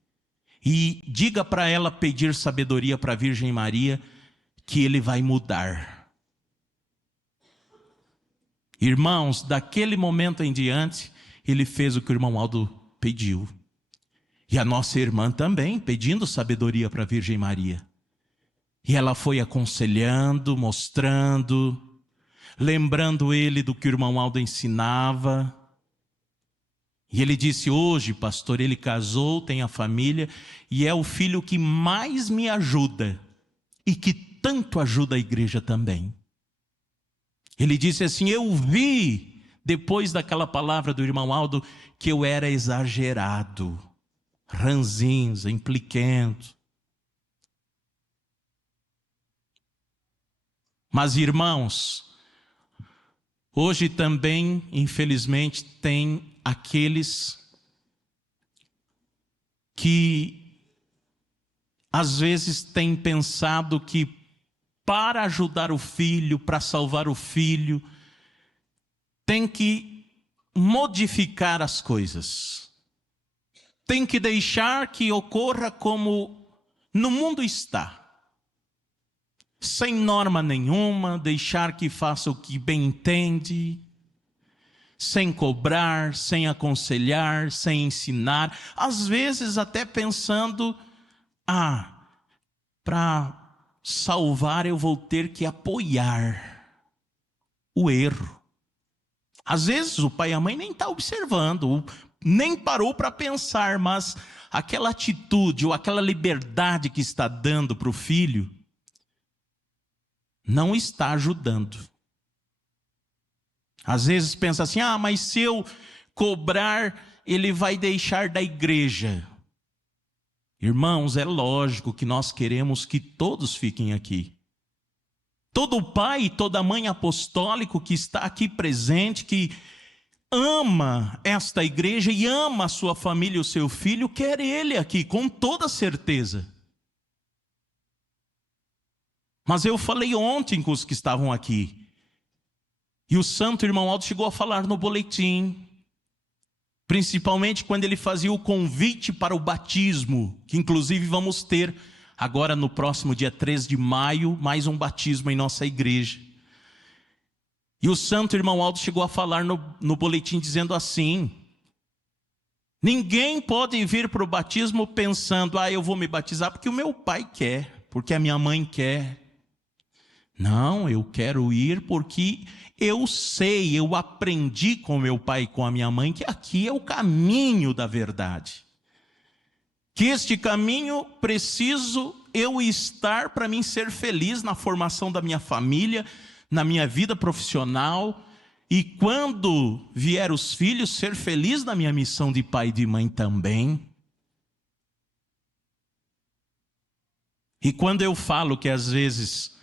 E diga para ela pedir sabedoria para a Virgem Maria, que ele vai mudar. Irmãos, daquele momento em diante, ele fez o que o irmão Aldo pediu. E a nossa irmã também, pedindo sabedoria para a Virgem Maria. E ela foi aconselhando, mostrando, lembrando ele do que o irmão Aldo ensinava. E ele disse: hoje, pastor, ele casou, tem a família, e é o filho que mais me ajuda, e que tanto ajuda a igreja também. Ele disse assim: eu vi, depois daquela palavra do irmão Aldo, que eu era exagerado, ranzinza, impliquento. Mas, irmãos, hoje também, infelizmente, tem aqueles que às vezes têm pensado que para ajudar o filho, para salvar o filho, tem que modificar as coisas. Tem que deixar que ocorra como no mundo está. Sem norma nenhuma, deixar que faça o que bem entende, sem cobrar, sem aconselhar, sem ensinar, às vezes até pensando: para salvar eu vou ter que apoiar o erro. Às vezes o pai e a mãe nem estão observando, nem parou para pensar, mas aquela atitude ou aquela liberdade que está dando para o filho não está ajudando. Às vezes pensa assim: mas se eu cobrar, ele vai deixar da igreja. Irmãos, é lógico que nós queremos que todos fiquem aqui. Todo pai e toda mãe apostólico que está aqui presente, que ama esta igreja e ama a sua família e o seu filho, quer ele aqui, com toda certeza. Mas eu falei ontem com os que estavam aqui, E o santo irmão Aldo chegou a falar no boletim, principalmente quando ele fazia o convite para o batismo, que inclusive vamos ter agora no próximo dia 3 de maio, mais um batismo em nossa igreja. E o santo irmão Aldo chegou a falar no boletim dizendo assim: ninguém pode vir para o batismo pensando, eu vou me batizar porque o meu pai quer, porque a minha mãe quer. Não, eu quero ir porque eu sei, eu aprendi com meu pai e com a minha mãe que aqui é o caminho da verdade. Que este caminho preciso eu estar para mim ser feliz na formação da minha família, na minha vida profissional, e quando vier os filhos, ser feliz na minha missão de pai e de mãe também. E quando eu falo que às vezes,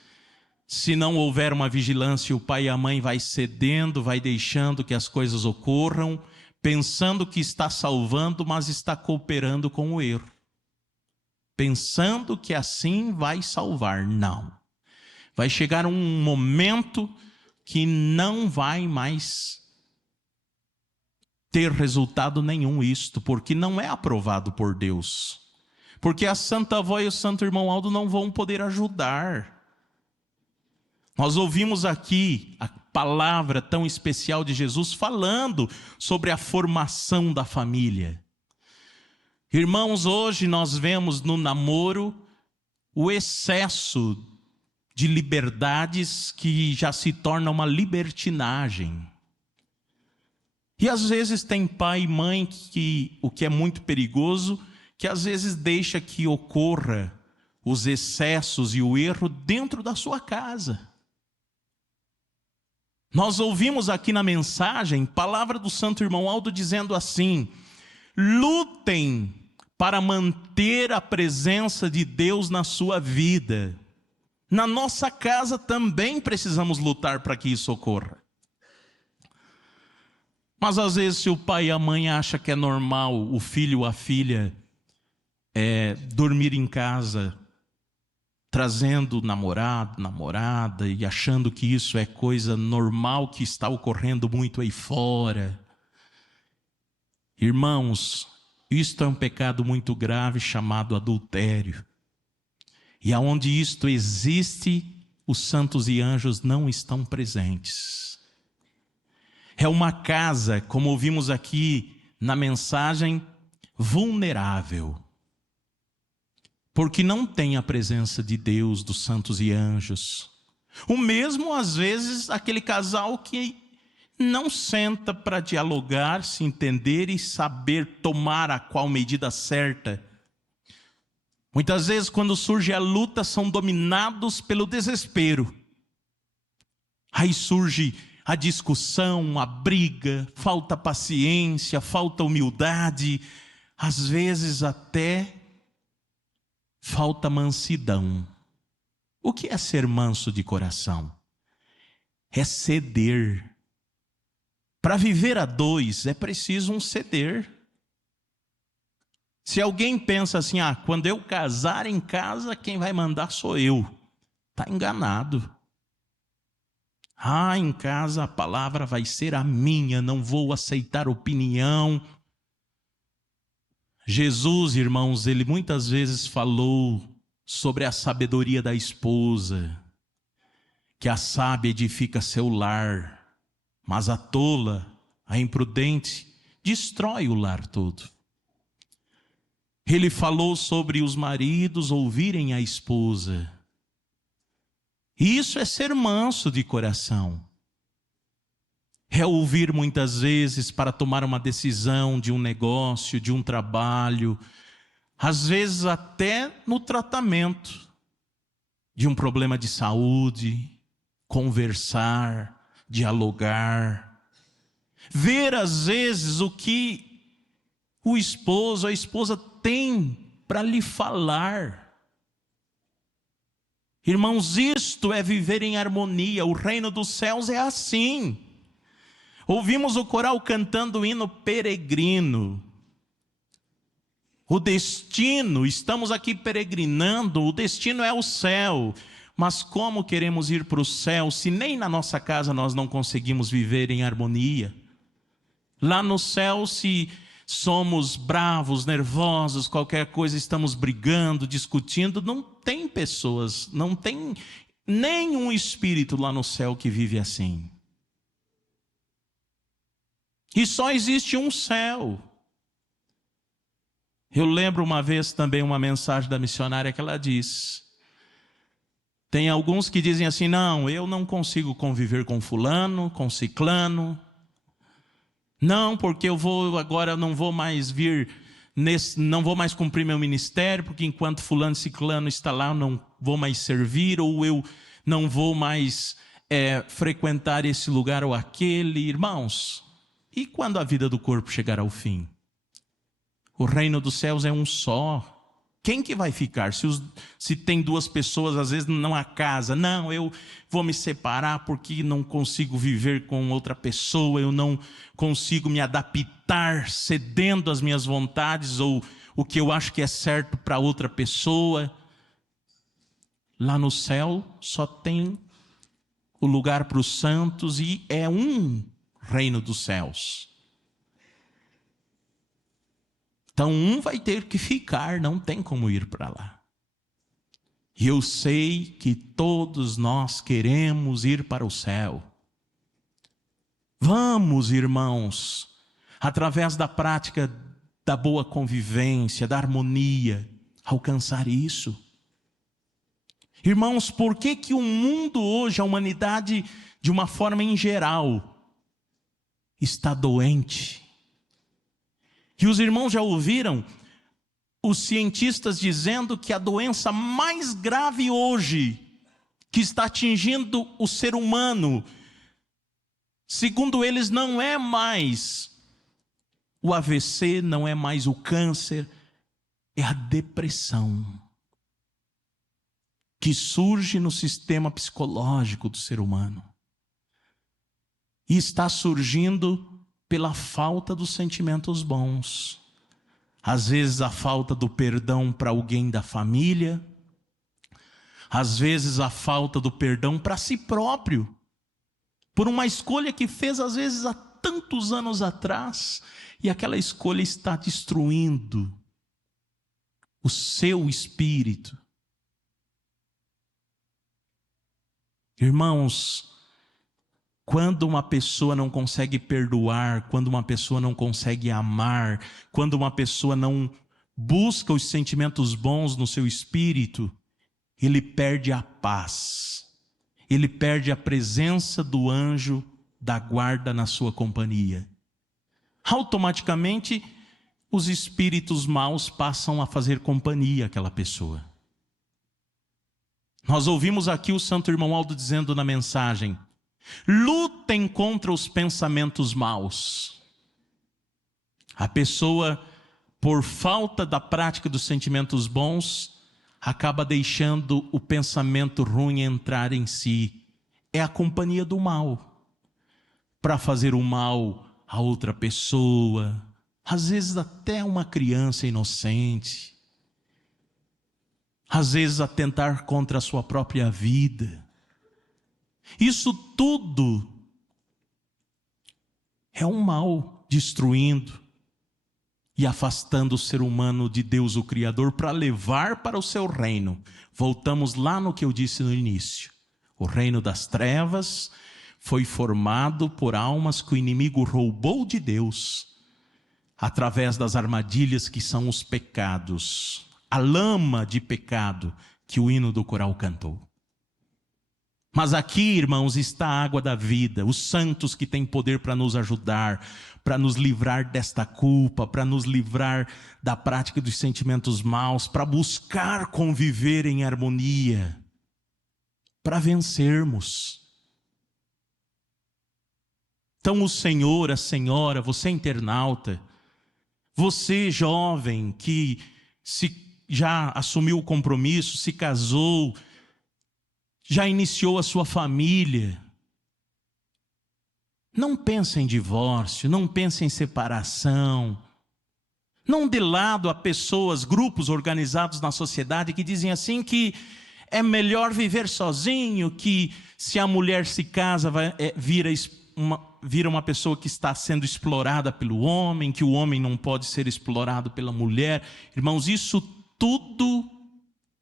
se não houver uma vigilância, o pai e a mãe vai cedendo, vai deixando que as coisas ocorram, pensando que está salvando, mas está cooperando com o erro. Pensando que assim vai salvar. Não. Vai chegar um momento que não vai mais ter resultado nenhum isto, porque não é aprovado por Deus. Porque a Santa Avó e o Santo Irmão Aldo não vão poder ajudar. Nós ouvimos aqui a palavra tão especial de Jesus falando sobre a formação da família. Irmãos, hoje nós vemos no namoro o excesso de liberdades que já se torna uma libertinagem. E às vezes tem pai e mãe que, o que é muito perigoso, que às vezes deixa que ocorra os excessos e o erro dentro da sua casa. Nós ouvimos aqui na mensagem, palavra do Santo Irmão Aldo dizendo assim: lutem para manter a presença de Deus na sua vida. Na nossa casa também precisamos lutar para que isso ocorra. Mas às vezes se o pai e a mãe acham que é normal o filho ou a filha dormir em casa, trazendo namorado, namorada, e achando que isso é coisa normal que está ocorrendo muito aí fora. Irmãos, isto é um pecado muito grave chamado adultério. E aonde isto existe, os santos e anjos não estão presentes. É uma casa, como ouvimos aqui na mensagem, vulnerável. Porque não tem a presença de Deus, dos santos e anjos. O mesmo, às vezes, aquele casal que não senta para dialogar, se entender e saber tomar a qual medida certa. Muitas vezes, quando surge a luta, são dominados pelo desespero. Aí surge a discussão, a briga, falta paciência, falta humildade, às vezes até falta mansidão. O que é ser manso de coração? É ceder. Para viver a dois é preciso um ceder. Se alguém pensa assim, quando eu casar em casa, quem vai mandar sou eu. Está enganado. Em casa a palavra vai ser a minha, não vou aceitar opinião. Jesus, irmãos, ele muitas vezes falou sobre a sabedoria da esposa, que a sábia edifica seu lar, mas a tola, a imprudente, destrói o lar todo. Ele falou sobre os maridos ouvirem a esposa. E isso é ser manso de coração. É ouvir muitas vezes para tomar uma decisão de um negócio, de um trabalho, às vezes até no tratamento de um problema de saúde, conversar, dialogar, ver às vezes o que o esposo, a esposa tem para lhe falar. Irmãos, isto é viver em harmonia. O reino dos céus é assim. Ouvimos o coral cantando o hino peregrino. O destino, estamos aqui peregrinando, o destino é o céu. Mas como queremos ir para o céu se nem na nossa casa nós não conseguimos viver em harmonia? Lá no céu, se somos bravos, nervosos, qualquer coisa, estamos brigando, discutindo, não tem pessoas, não tem nenhum espírito lá no céu que vive assim. E só existe um céu. Eu lembro uma vez também uma mensagem da missionária que ela diz: tem alguns que dizem assim, não, eu não consigo conviver com fulano, com ciclano. Não, porque agora não vou mais vir, não vou mais cumprir meu ministério, porque enquanto fulano e ciclano está lá, eu não vou mais servir, ou eu não vou mais frequentar esse lugar ou aquele. Irmãos, e quando a vida do corpo chegar ao fim? O reino dos céus é um só. Quem que vai ficar? Se tem duas pessoas, às vezes não há casa. Não, eu vou me separar porque não consigo viver com outra pessoa. Eu não consigo me adaptar cedendo às minhas vontades ou o que eu acho que é certo para outra pessoa. Lá no céu só tem o lugar para os santos e é um reino dos céus. Então um vai ter que ficar, não tem como ir para lá. E eu sei que todos nós queremos ir para o céu. Vamos, irmãos, através da prática da boa convivência, da harmonia, alcançar isso. Irmãos, por que o mundo hoje, a humanidade, de uma forma em geral, está doente? E os irmãos já ouviram os cientistas dizendo que a doença mais grave hoje, que está atingindo o ser humano, segundo eles, não é mais o AVC, não é mais o câncer, é a depressão, que surge no sistema psicológico do ser humano. E está surgindo pela falta dos sentimentos bons. Às vezes a falta do perdão para alguém da família. Às vezes a falta do perdão para si próprio. Por uma escolha que fez às vezes há tantos anos atrás. E aquela escolha está destruindo o seu espírito. Irmãos, quando uma pessoa não consegue perdoar, quando uma pessoa não consegue amar, quando uma pessoa não busca os sentimentos bons no seu espírito, ele perde a paz, ele perde a presença do anjo da guarda na sua companhia. Automaticamente, os espíritos maus passam a fazer companhia àquela pessoa. Nós ouvimos aqui o Santo Irmão Aldo dizendo na mensagem: lutem contra os pensamentos maus. A pessoa, por falta da prática dos sentimentos bons, acaba deixando o pensamento ruim entrar em si. É a companhia do mal, para fazer o mal a outra pessoa, às vezes até uma criança inocente, às vezes atentar contra a sua própria vida. Isso tudo é um mal destruindo e afastando o ser humano de Deus, o Criador, para levar para o seu reino. Voltamos lá no que eu disse no início. O reino das trevas foi formado por almas que o inimigo roubou de Deus, através das armadilhas que são os pecados, a lama de pecado que o hino do coral cantou. Mas aqui, irmãos, está a água da vida, os santos que têm poder para nos ajudar, para nos livrar desta culpa, para nos livrar da prática dos sentimentos maus, para buscar conviver em harmonia, para vencermos. Então o Senhor, a Senhora, você internauta, você jovem que já assumiu o compromisso, se casou, já iniciou a sua família, não pense em divórcio, não pense em separação. Não dê lado a pessoas, grupos organizados na sociedade que dizem assim que É melhor viver sozinho, que se a mulher se casa, vira uma pessoa que está sendo explorada pelo homem, que o homem não pode ser explorado pela mulher. Irmãos, isso tudo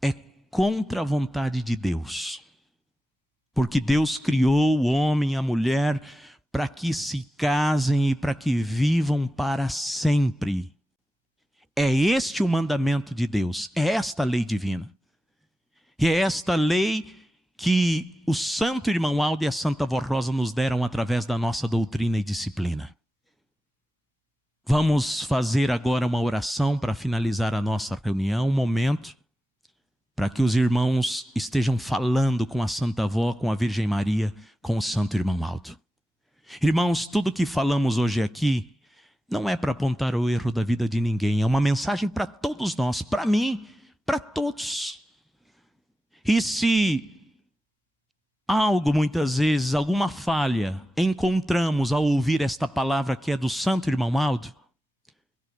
é contra a vontade de Deus. Porque Deus criou o homem e a mulher para que se casem e para que vivam para sempre. É este o mandamento de Deus, é esta a lei divina. E é esta lei que o santo irmão Aldo e a santa avó Rosa nos deram através da nossa doutrina e disciplina. Vamos fazer agora uma oração para finalizar a nossa reunião, um momento para que os irmãos estejam falando com a santa avó, com a Virgem Maria, com o santo irmão Aldo. Irmãos, tudo que falamos hoje aqui não é para apontar o erro da vida de ninguém, é uma mensagem para todos nós, para mim, para todos. E se algo, muitas vezes, alguma falha encontramos ao ouvir esta palavra que é do santo irmão Aldo,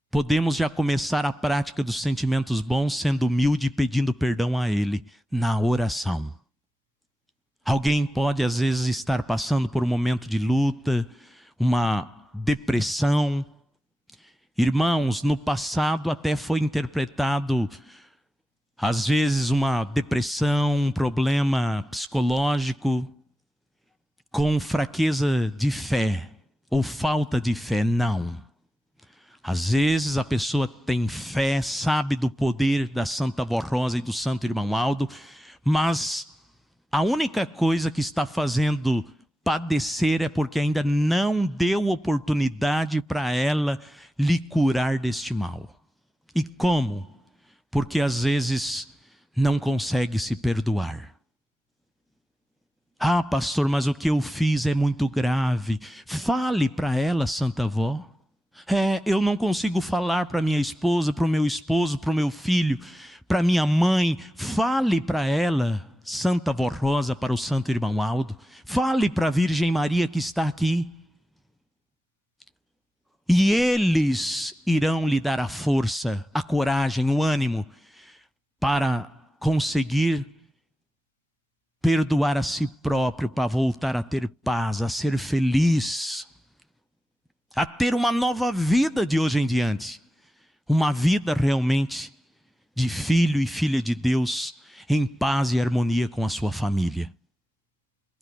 podemos já começar a prática dos sentimentos bons, sendo humilde e pedindo perdão a Ele na oração. Alguém pode às vezes estar passando por um momento de luta, uma depressão. Irmãos, no passado até foi interpretado às vezes uma depressão, um problema psicológico com fraqueza de fé ou falta de fé. Não. Às vezes a pessoa tem fé, sabe do poder da Santa Avó Rosa e do Santo Irmão Aldo, mas a única coisa que está fazendo padecer é porque ainda não deu oportunidade para ela lhe curar deste mal. E como? Porque às vezes não consegue se perdoar. Ah, pastor, mas o que eu fiz é muito grave. Fale para ela, Santa Avó. Eu não consigo falar para minha esposa, para o meu esposo, para o meu filho, para minha mãe. Fale para ela, Santa Avó Rosa, para o Santo Irmão Aldo. Fale para a Virgem Maria que está aqui. E eles irão lhe dar a força, a coragem, o ânimo para conseguir perdoar a si próprio, para voltar a ter paz, a ser feliz, a ter uma nova vida de hoje em diante. Uma vida realmente de filho e filha de Deus, em paz e harmonia com a sua família.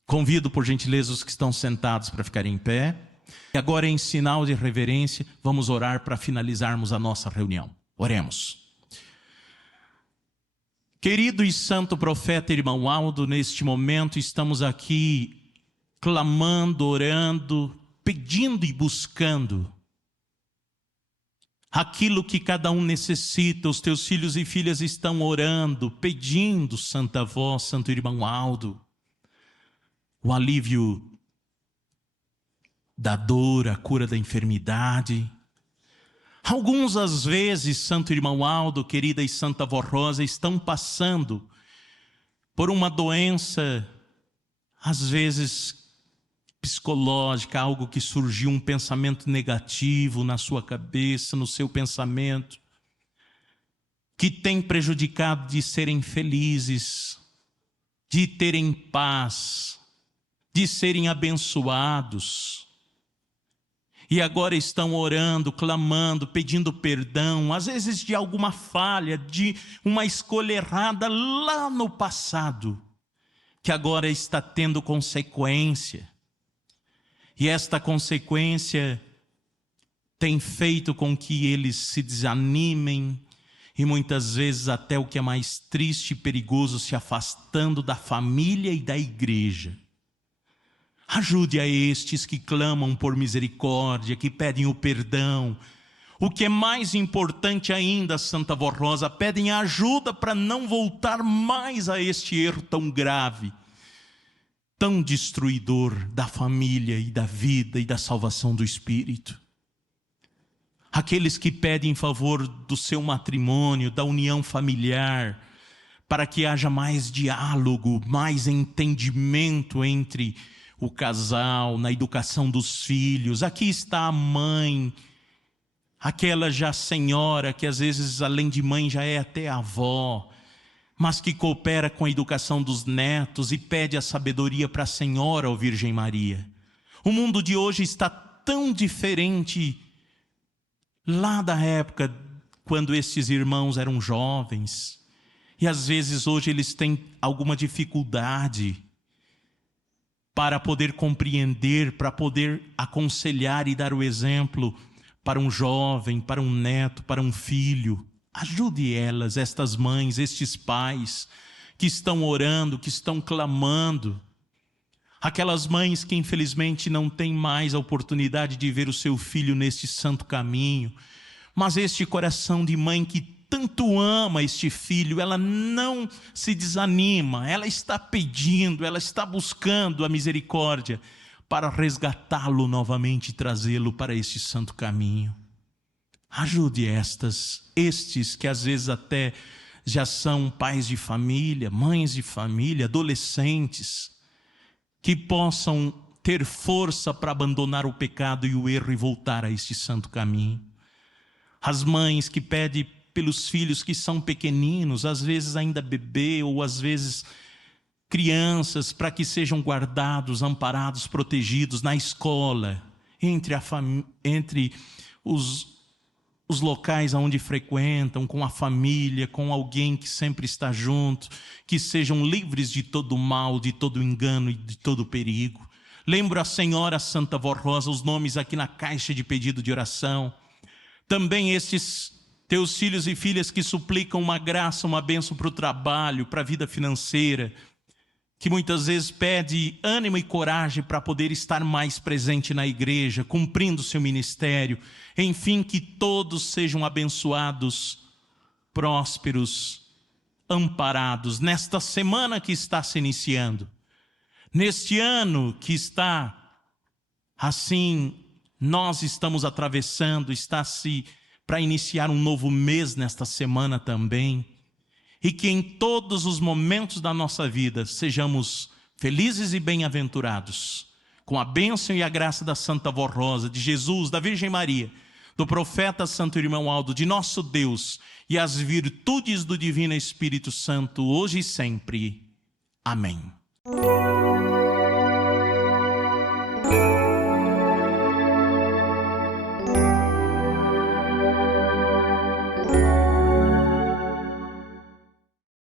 Convido por gentileza os que estão sentados para ficarem em pé. E agora, em sinal de reverência, vamos orar para finalizarmos a nossa reunião. Oremos. Querido e santo profeta irmão Aldo, neste momento estamos aqui clamando, orando, pedindo e buscando aquilo que cada um necessita. Os teus filhos e filhas estão orando, pedindo, Santa Avó, Santo Irmão Aldo, o alívio da dor, a cura da enfermidade. Alguns às vezes, Santo Irmão Aldo, querida e Santa Avó Rosa, estão passando por uma doença, às vezes psicológica, algo que surgiu, um pensamento negativo na sua cabeça, no seu pensamento, que tem prejudicado de serem felizes, de terem paz, de serem abençoados. E agora estão orando, clamando, pedindo perdão, às vezes de alguma falha, de uma escolha errada lá no passado, que agora está tendo consequência. E esta consequência tem feito com que eles se desanimem e muitas vezes até o que é mais triste e perigoso, se afastando da família e da igreja. Ajude a estes que clamam por misericórdia, que pedem o perdão. O que é mais importante ainda, Santa Avó Rosa, pedem ajuda para não voltar mais a este erro tão grave, tão destruidor da família e da vida e da salvação do espírito. Aqueles que pedem em favor do seu matrimônio, da união familiar, para que haja mais diálogo, mais entendimento entre o casal, na educação dos filhos. Aqui está a mãe, aquela já senhora que às vezes além de mãe já é até avó, mas que coopera com a educação dos netos e pede a sabedoria para a Senhora, ó Virgem Maria. O mundo de hoje está tão diferente lá da época quando estes irmãos eram jovens. E às vezes hoje eles têm alguma dificuldade para poder compreender, para poder aconselhar e dar o exemplo para um jovem, para um neto, para um filho. Ajude elas, estas mães, estes pais que estão orando, que estão clamando. Aquelas mães que infelizmente não têm mais a oportunidade de ver o seu filho neste santo caminho. Mas este coração de mãe que tanto ama este filho, ela não se desanima, ela está pedindo, ela está buscando a misericórdia para resgatá-lo novamente e trazê-lo para este santo caminho. Ajude estes que às vezes até já são pais de família, mães de família, adolescentes, que possam ter força para abandonar o pecado e o erro e voltar a este santo caminho. As mães que pedem pelos filhos que são pequeninos, às vezes ainda bebê ou às vezes crianças, para que sejam guardados, amparados, protegidos na escola, entre os locais onde frequentam, com a família, com alguém que sempre está junto, que sejam livres de todo mal, de todo engano e de todo perigo. Lembro a Senhora Santa Vó Rosa, os nomes aqui na caixa de pedido de oração. Também estes teus filhos e filhas que suplicam uma graça, uma bênção para o trabalho, para a vida financeira, que muitas vezes pede ânimo e coragem para poder estar mais presente na igreja, cumprindo o seu ministério. Enfim, que todos sejam abençoados, prósperos, amparados nesta semana que está se iniciando. Neste ano que está assim, nós estamos atravessando, está-se para iniciar um novo mês nesta semana também. E que em todos os momentos da nossa vida sejamos felizes e bem-aventurados, com a bênção e a graça da Santa Vó Rosa, de Jesus, da Virgem Maria, do profeta Santo Irmão Aldo, de nosso Deus, e as virtudes do Divino Espírito Santo, hoje e sempre. Amém.